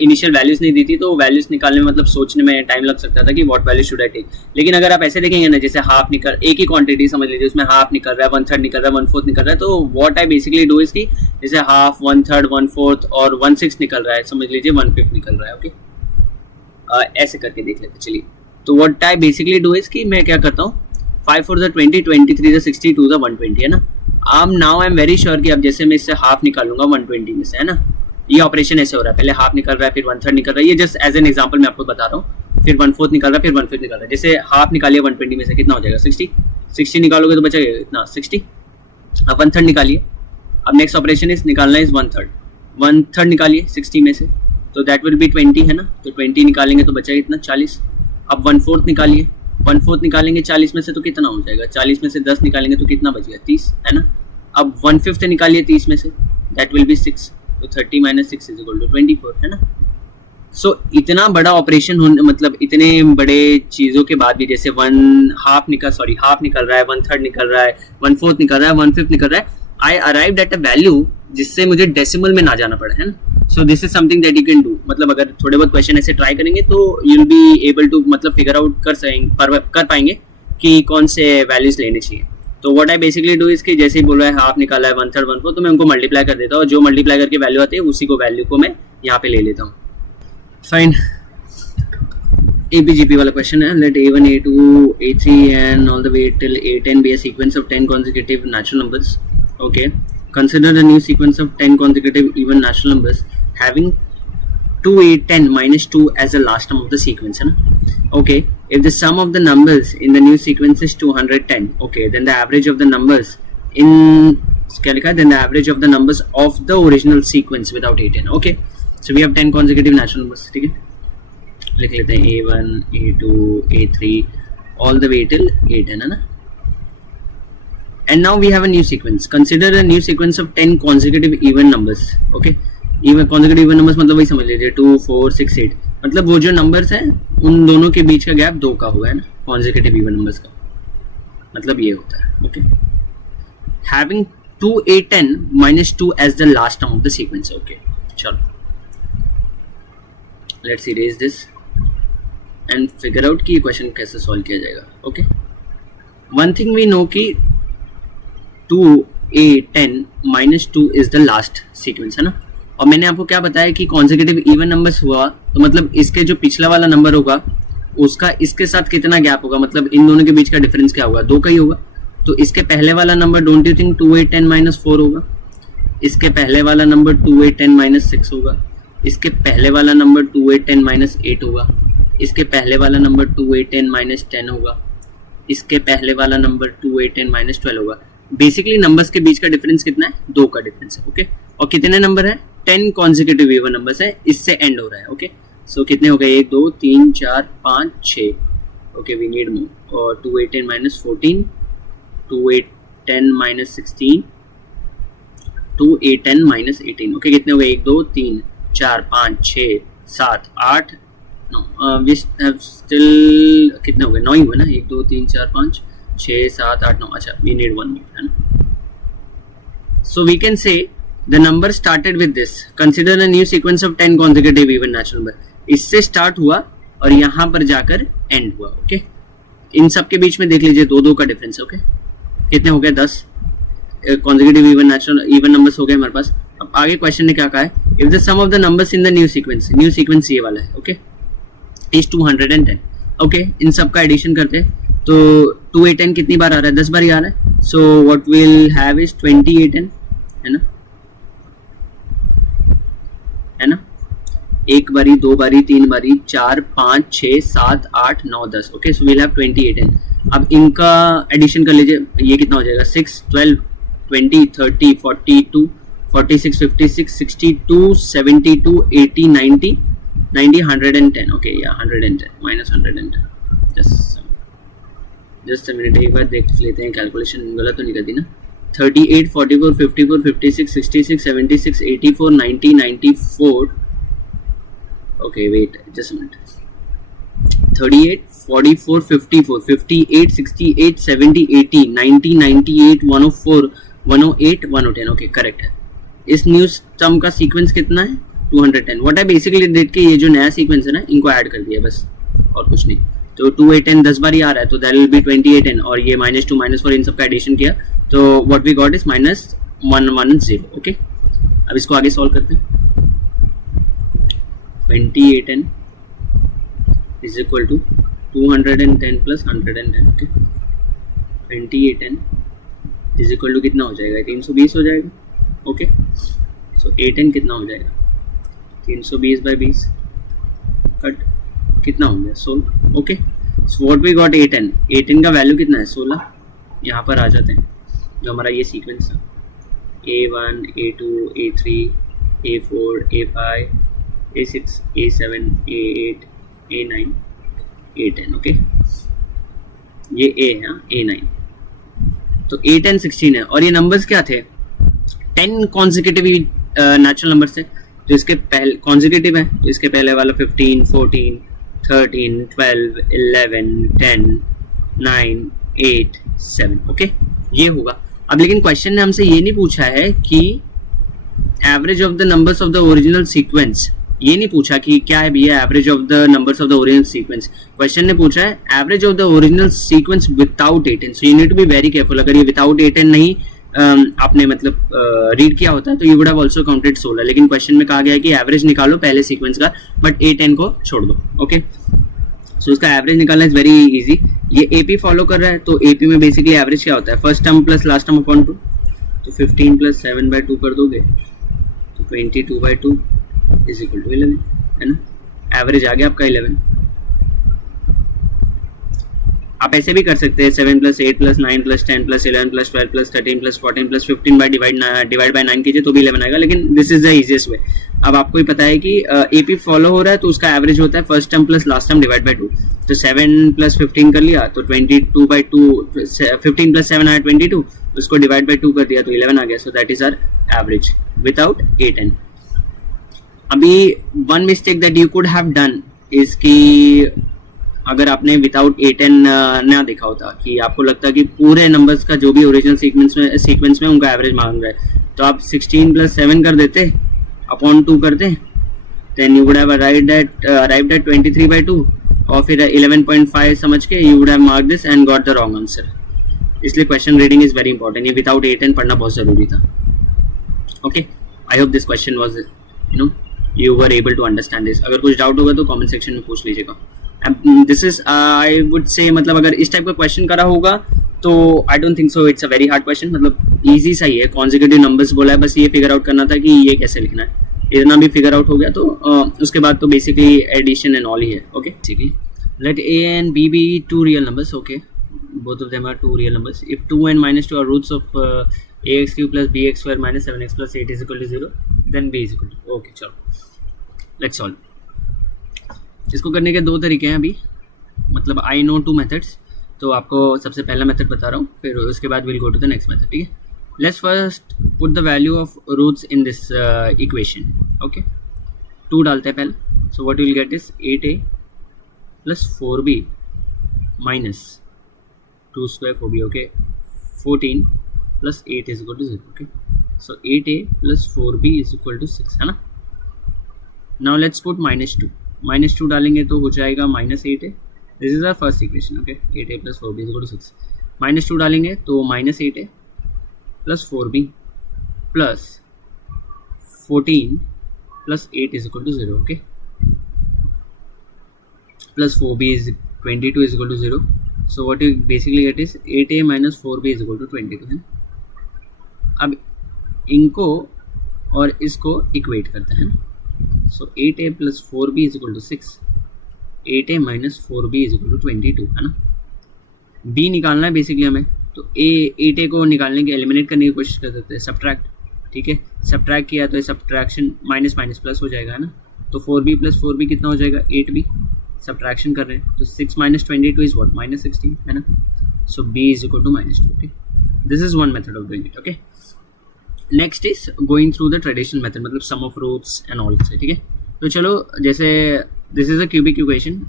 इनिशियल वैल्यूज नहीं दी थी तो वैल्यूज निकालने में मतलब सोचने में टाइम लग सकता था कि what value should I take. लेकिन अगर आप ऐसे देखेंगे ना, जैसे हाफ निकल, एक ही क्वांटिटी समझ लीजिए, उसमें हाफ निकल रहा है, 1/3 निकल रहा है, 1/4 निकल रहा है, तो what I basically do is कि जैसे हाफ, 1/3, 1/4 और 1/6 निकल रहा है, समझ लीजिए 1/5 निकल रहा है. ओके, ऐसे करके देख लेते. चलिए, तो what I basically do is कि मैं क्या करता हूँ, 5 4 20, 23 60, 2 120, है ना? अब now I am very sure कि अब जैसे मैं इससे हाफ निकालूंगा 120 में से, है ना? ये ऑपरेशन ऐसे हो रहा है, पहले हाफ निकल रहा है, फिर 1/3 निकल रहा है. ये जस्ट एज एन एग्जांपल मैं आपको बता रहा हूँ. फिर 1/4 निकल रहा है, फिर 1/5 निकल रहा है. जैसे हाफ निकालिए 120 में से, कितना हो जाएगा? 60 निकालोगे तो बचेगा इतना 60. अब 1/3 निकालिए. अब नेक्स्ट ऑपरेशन इज निकालना इज 1/3 निकालिए 60 में से, तो दैट विल बी 20, है ना? तो 20 निकालेंगे तो बचेगा इतना 40. अब 1/4 निकालिए, 1/4 निकालेंगे 40 में से तो कितना हो जाएगा? 40 में से 10 निकालेंगे तो कितना बचेगा? 30, है ना? अब 1/5 निकालिए 30 में से, दैट विल बी 6, तो 30 - 6 इज इक्वल टू 24, है ना? सो इतना बड़ा ऑपरेशन होने, मतलब इतने बड़े चीज़ों के बाद भी, जैसे हाफ निकल रहा है, 1/3 निकल रहा है, 1/4 निकल रहा है, 1/5 निकल रहा है, I arrived at a value जिससे मुझे डेसिमल में ना जाना पड़े, है ना? So this is something that you can do. मतलब अगर थोड़े बहुत क्वेश्चन ऐसे ट्राई करेंगे तो you will be able to मतलब फिगर आउट कर पाएंगे कि कौन से वैल्यूज लेने चाहिए. तो व्हाट आई बेसिकली डू इसके, जैसे ही बोल रहा है हाफ निकाला है, 1/3, 1/4, तो मैं उनको मल्टीप्लाई कर देता हूँ, जो मल्टीप्लाई करके वैल्यू आती है उसी को वैल्यू को मैं यहाँ पे ले लेता हूँ. फाइन. APGP वाला क्वेश्चन है. Let A1, A2, A3 and all the way till A10 be a sequence of 10 consecutive natural numbers. Okay, consider a new sequence of 10 consecutive even natural numbers having 2 A10 minus 2 as the last term of the sequence, है ना? Okay, if the sum of the numbers in the new sequence is 210, okay, then the average of the numbers in क्या लिखा है? Then the average of the numbers of the original sequence without A10. Okay, so we have 10 consecutive natural numbers. ठीक है, लिख लेते हैं A1, A2, A3 all the way till A10, है ना? And now we have a new sequence. Consider a new sequence of 10 consecutive even numbers. Okay, even consecutive even numbers मतलब वही समझ लीजिए 2 4 6 8, मतलब वो जो नंबर्स हैं उन दोनों के बीच का गैप 2 का हुआ है ना, consecutive even numbers का मतलब ये होता है. Okay, having 2 A10 minus 2 as the last term of the sequence. Okay, चलो let's erase this and figure out कि ये क्वेश्चन कैसे सॉल्व किया जाएगा. Okay, one thing we know कि 2A10 minus 2 is the last sequence, है ना? और मैंने आपको क्या बताया कि consecutive even numbers हुआ तो मतलब इसके जो पिछला वाला नंबर होगा उसका इसके साथ कितना गैप होगा, मतलब इन दोनों के बीच का डिफरेंस क्या होगा? 2 का ही होगा. तो इसके पहले वाला number don't you think 2A10 minus 4 होगा? इसके पहले वाला नंबर 2A10 minus 6 होगा. इसके पहले वाला नंबर 2A10 minus 8 होगा. इसके पहले वाला नंबर 2A10 minus 10 होगा. इसके पहले वाला नंबर 2A10 minus 12 होगा. बेसिकली नंबर्स के बीच का डिफरेंस कितना है? 2 का डिफरेंस है. ओके, और कितने नंबर है? 10 कॉन्जिक्यूटिव इवन नंबर्स है, इससे एंड हो रहा है. ओके, सो कितने हो गए? 1 2 3 4 5 6. Okay, we need more. और 2A10 minus 14, 2A10 minus 16, 2A10 minus 18. Okay, कितने हो गए? 1 2 3 4 5 6 7 8 9 वी हैव स्टिल कितने हो गए 9 ही हुए ना 1 2 3 4 5 6 7 8 9 अच्छा वी नीड 1 मोर है ना. So we can say the number started with this. Consider a new sequence of 10 consecutive even natural number. इससे स्टार्ट हुआ और यहाँ पर जाकर एंड हुआ. ओके इन सब के बीच में देख लीजिए 2 का डिफरेंस. ओके कितने हो गए 10 consecutive even natural even numbers हो गए हमारे पास. अब आगे क्वेश्चन ने क्या कहा है, if the sum of the numbers in the new sequence ये वाला है. Okay is 210. ओके इन सब का एडिशन करते हैं तो 2 8 10 कितनी बार आ रहा है 10 बार ही आ रहा है. सो व्हाट विल हैव इज 20 8 10 है ना 1 बारी 2 बारी 3 बारी 4 5 6 7 8 9 10. Okay so will have 20 8 10. अब इनका एडिशन कर लीजिए ये कितना हो जाएगा 6 12 20 30 42 46 56 62 72 80 90 90 110. ओके या 110 माइनस 110. जस्ट मिनट एक बार देख लेते हैं कैलकुलेशन गलत तो नहीं कर दी ना. 38 44 54 56 66 76 84 90 94. okay wait just a minute. 38 44 54 58 68 70 80 90 98 104 108 110. Okay correct है. इस न्यू टर्म का सीक्वेंस कितना है 210. व्हाट आई बेसिकली डिड के ये जो नया सीक्वेंस है ना इनको ऐड कर दिया बस और कुछ नहीं. तो 2 8 10 10 बार ही आ रहा है तो दैट विल बी 28 10 और ये -2 -4 इन सब का एडिशन किया तो what we got is -110. Okay अब इसको आगे सॉल्व करते हैं. 28 n is equal to 210 plus 110. Okay 28 n is equal to कितना हो जाएगा 320 हो जाएगा. ओके सो 8 n कितना हो जाएगा 320 बाई 20 कट कितना हो गया 16. Okay so what we got 8 n का वैल्यू कितना है 16. यहाँ पर आ जाते हैं जो हमारा ये सीक्वेंस है A1 A2 A3 A4 A5 A6 A7 A8 A9 A10. Okay ये A है A9 तो 8 10 16 है और ये नंबर्स क्या थे 10 कॉन्जिक्यूटिव नेचुरल नंबर्स थे तो इसके पहले कॉन्जिक्यूटिव है तो इसके पहले वाला 15 14 13 12 11 10 9 8 7. ओके ये होगा. अब लेकिन क्वेश्चन ने हमसे ये नहीं पूछा है कि average of the numbers of the original sequence. ये नहीं पूछा कि क्या है भैया average of the numbers of the original sequence. Question ने पूछा है average of the original sequence without 8n. So you need to be very careful. अगर ये विदाउट 8n नहीं आपने मतलब रीड किया होता तो you would have also counted 16. लेकिन क्वेश्चन में कहा गया है कि एवरेज निकालो पहले सीक्वेंस का बट 8n को छोड़ दो. ओके सो इसका एवरेज निकालना इज वेरी इजी. ये AP फॉलो कर रहा है तो AP में बेसिकली एवरेज क्या होता है first term plus last term upon 2. तो 15 प्लस 7 बाई 2 कर दोगे तो 22 बाई 2 इज इक्वल टू 11 है ना. एवरेज आ गया आपका 11. आप ऐसे भी कर सकते हैं 7 plus 8 plus 9 plus 10 plus 11 plus 12 plus 13 plus 14 plus 15 by divide by 9 कीजिए तो भी 11 आएगा. लेकिन this is the easiest way. अब आपको ही पता है कि AP फॉलो हो रहा है तो उसका एवरेज होता है first term plus last term divide by 2. तो 7 प्लस 15 कर लिया तो 22 बाई 2 15 प्लस 7 आया 22 उसको डिवाइड बाई 2 कर दिया तो 11 आ गया. So that is our average without 8n. अभी one mistake that you could have done is कि अगर आपने विदाउट 8n ना देखा होता कि आपको लगता कि पूरे नंबर्स का जो भी ओरिजिनल सीक्वेंस में उनका एवरेज मांग रहा है तो आप 16 प्लस 7 कर देते अपॉन 2 करते then you would have arrived at 23 by 2 और फिर 11.5 समझ के you would have mark this and got the wrong answer. इसलिए question reading is very important. ये विदाउट 8n पढ़ना बहुत जरूरी था. Okay I hope this question was you were able to understand this. अगर कुछ डाउट होगा तो कमेंट सेक्शन में पूछ लीजिएगा. This is I would say मतलब अगर इस टाइप का क्वेश्चन करा होगा तो आई don't think so it's a very hard question. मतलब इजी सा ही है. कॉन्जिक्यूटिव नंबर्स बोला है बस ये फिगर आउट करना था कि ये कैसे लिखना है. इतना भी फिगर आउट हो गया तो उसके बाद तो बेसिकली एडिशन एंड ऑल ही है. ओके ठीक है. Let A and B be two real numbers. Okay, both of them are two real numbers. If 2 and -2 are roots of ax cube plus bx square minus 7x plus 8 is equal to 0, then b is equal to. Okay, चलो let's solve. इसको करने के 2 तरीके हैं अभी. मतलब I know 2 methods. तो आपको सबसे पहला मेथड बता रहा हूँ फिर उसके बाद will go to the next method. ठीक है. Let's first put the value of roots in this equation. Okay 2 डालते हैं पहले. So what will get is 8a plus 4b minus 2 square 4b. Okay, 14 plus 8 is equal to 0. Okay, so 8a plus 4b is equal to 6 है ना. Now let's put -2 डालेंगे तो हो जाएगा -8a. This is our first equation. Okay, 8a plus 4b is equal to 6. -2 डालेंगे तो -8a plus 4b plus 14 plus 8 is equal to 0. Okay, plus 4b is 22 is equal to 0. So what you basically get is 8a minus 4b is equal to 22 है. अब इनको और इसको equate करते हैं. So 8a plus 4b is equal to 6. 8a minus 4b is equal to 22 है ना. b निकालना है बेसिकली हमें, तो 8a को निकालने की एलिमिनेट करने की कोशिश कर सकते हैं, सब्ट्रैक्ट. ठीक है, सब्ट्रैक्ट किया तो सब्ट्रैक्शन माइनस माइनस प्लस हो जाएगा है ना. तो 4b प्लस 4b कितना हो जाएगा 8b. सब्ट्रैक्शन कर रहे हैं तो 6 माइनस 22 इज व्हाट -16 है ना. So b is equal to -2. Okay, this is one method of doing it. Okay, next is going through the traditional method, मतलब sum of roots and all से. ठीक है, तो चलो जैसे this is a cubic equation,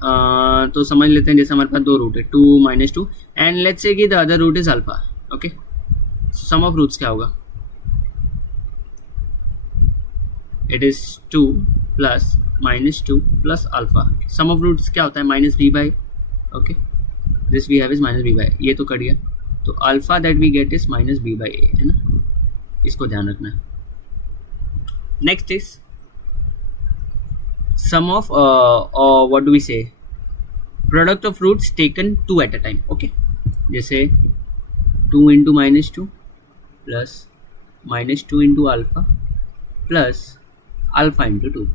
तो समझ लेते हैं जैसे हमारे पास दो रूट है 2 -2 एंड लेट्स से कि the other root is alpha. Okay, sum of roots क्या होगा, it is 2 plus -2 plus alpha. Sum of roots क्या होता है -b/. Okay, this we have is -b/. ये तो कट गया, तो alpha that we get is -b/a है ना. इसको ध्यान रखना है. Next is sum of what do we say product of roots taken 2 at a time. Okay, जैसे 2 into -2 plus -2 into alpha plus alpha into 2.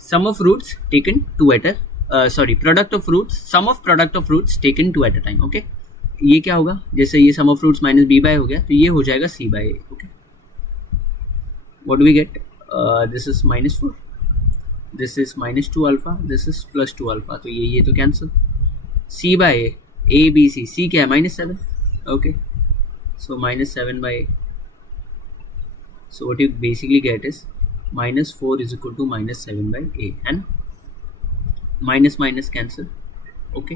Sum of roots taken 2 at product of roots, sum of product of roots taken 2 at a time. Okay, ये क्या होगा, जैसे ये सम of roots -b/a हो गया तो ये हो जाएगा c/a. Okay, what do we get, this is -4, this is -2 alpha, this is +2 alpha, तो ये तो cancel. c/a a b c क्या है -7. Okay, so -7/a. So what you basically get is -4 is equal to -7/a है ना. Minus minus cancel. Okay,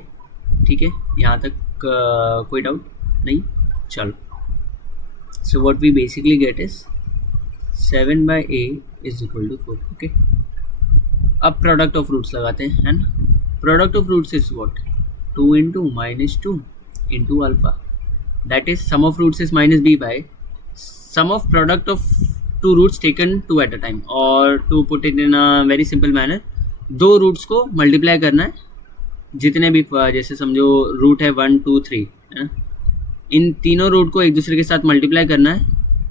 ठीक है, यहाँ तक कोई डाउट नहीं. चलो, so what we basically get is 7/a is equal to 4. Okay, अब प्रोडक्ट ऑफ रूट्स लगाते हैं है ना. Product of roots is what 2 into -2 into alpha, that is sum of roots is -b/. sum of product of two roots taken 2 at a time, or to put it in a very simple manner, दो roots को multiply करना है जितने भी, जैसे समझो root है 1 2 3 है ना, इन तीनों रूट को एक दूसरे के साथ मल्टीप्लाई करना है.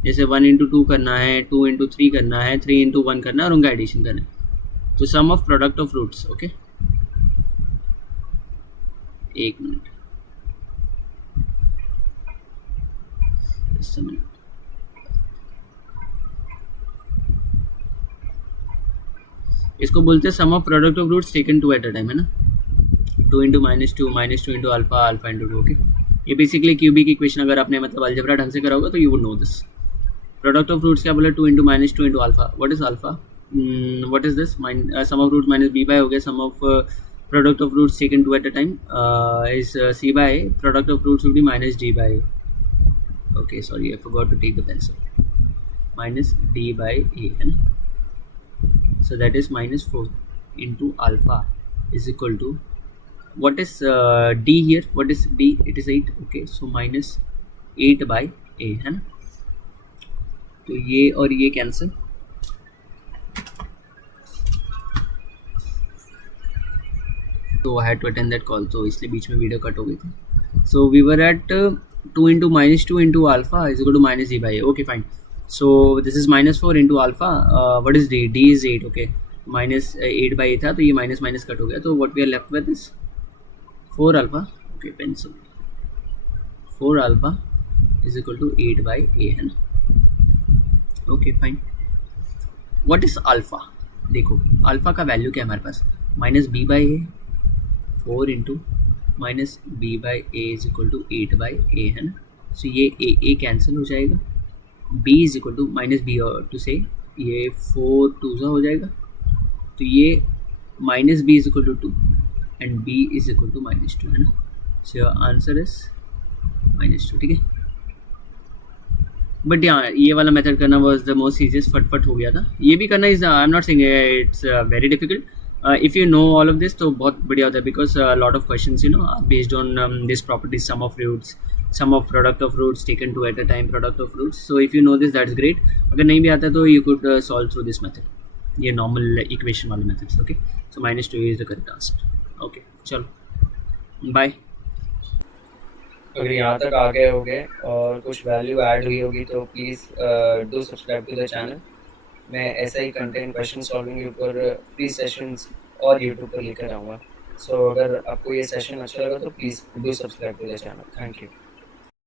जैसे 1 इंटू 2 करना है, 2 इंटू 3 करना है, 3 इंटू 1 करना है और उनका एडिशन करना है. तो sum of product of roots. Okay, एक मिनट, इसको बोलते हैं sum of product of roots taken 2 at a time है ना. 2 into -2 into alpha into 2. Okay, ये बेसिकली क्यूबिक इक्वेशन अगर आपने मतलब अलजेब्रा ढंग से करा होगा तो you would know this. Product of roots क्या बोला 2 into -2 into alpha. What is alpha, what is this, sum of roots -b/a हो गया. Sum of product of roots taken 2 at a time is c/a. Product of roots will be -d/a. Okay, sorry, I forgot to take the pencil. -d/a है ना. So that is -4 into alpha is equal to, what is d here, what is d, it is 8. okay, so -8/a है ना. तो ये और ये cancel. तो I had to attend that call, तो इसलिए बीच में वीडियो कट हो गई थी. So we were at 2 into -2 into alpha is equal to -d/a. okay, fine. So this is -4 into alpha. What is d? D is 8. okay, -8/a था तो ये minus minus cut हो गया. तो what we are left with is 4 alpha. okay, pencil. 4 alpha is equal to 8/a है ना. okay, fine. what is alpha? देखो alpha का वैल्यू क्या है हमारे पास, -b/a. 4 into -b/a is equal to 8/a है ना. सो ये a कैंसिल हो जाएगा. b is equal to -b, to say ये 4 2 हो जाएगा, तो ये minus b is equal to 2 and b is equal to -2, है ना। सो योर आंसर इज -2, ठीक है। बट यहाँ ये वाला मेथड करना वाज द मोस्ट ईजिएस्ट, फटफट हो गया था। ये भी करना is, I am not saying it's very difficult, if you know all of this तो बहुत बढ़िया होता है, because lot of questions you know based on this properties, sum of roots, sum of product of roots taken two at a time, product of roots. So if you know this that's great. अगर नहीं भी आता तो you could solve through this method, ये normal equation वाले methods. Okay, so -2 is the correct answer. Okay, चलो bye. अगर यहाँ तक आ गए होगे और कुछ वैल्यू ऐड हुई होगी तो please do subscribe to the channel. मैं ऐसा ही कंटेंट क्वेश्चन सॉल्विंग के ऊपर फ्री सेशंस और यूट्यूब पर लेकर आऊँगा। सो अगर आपको ये सेशन अच्छा लगा तो please do subscribe to the channel. Thank you.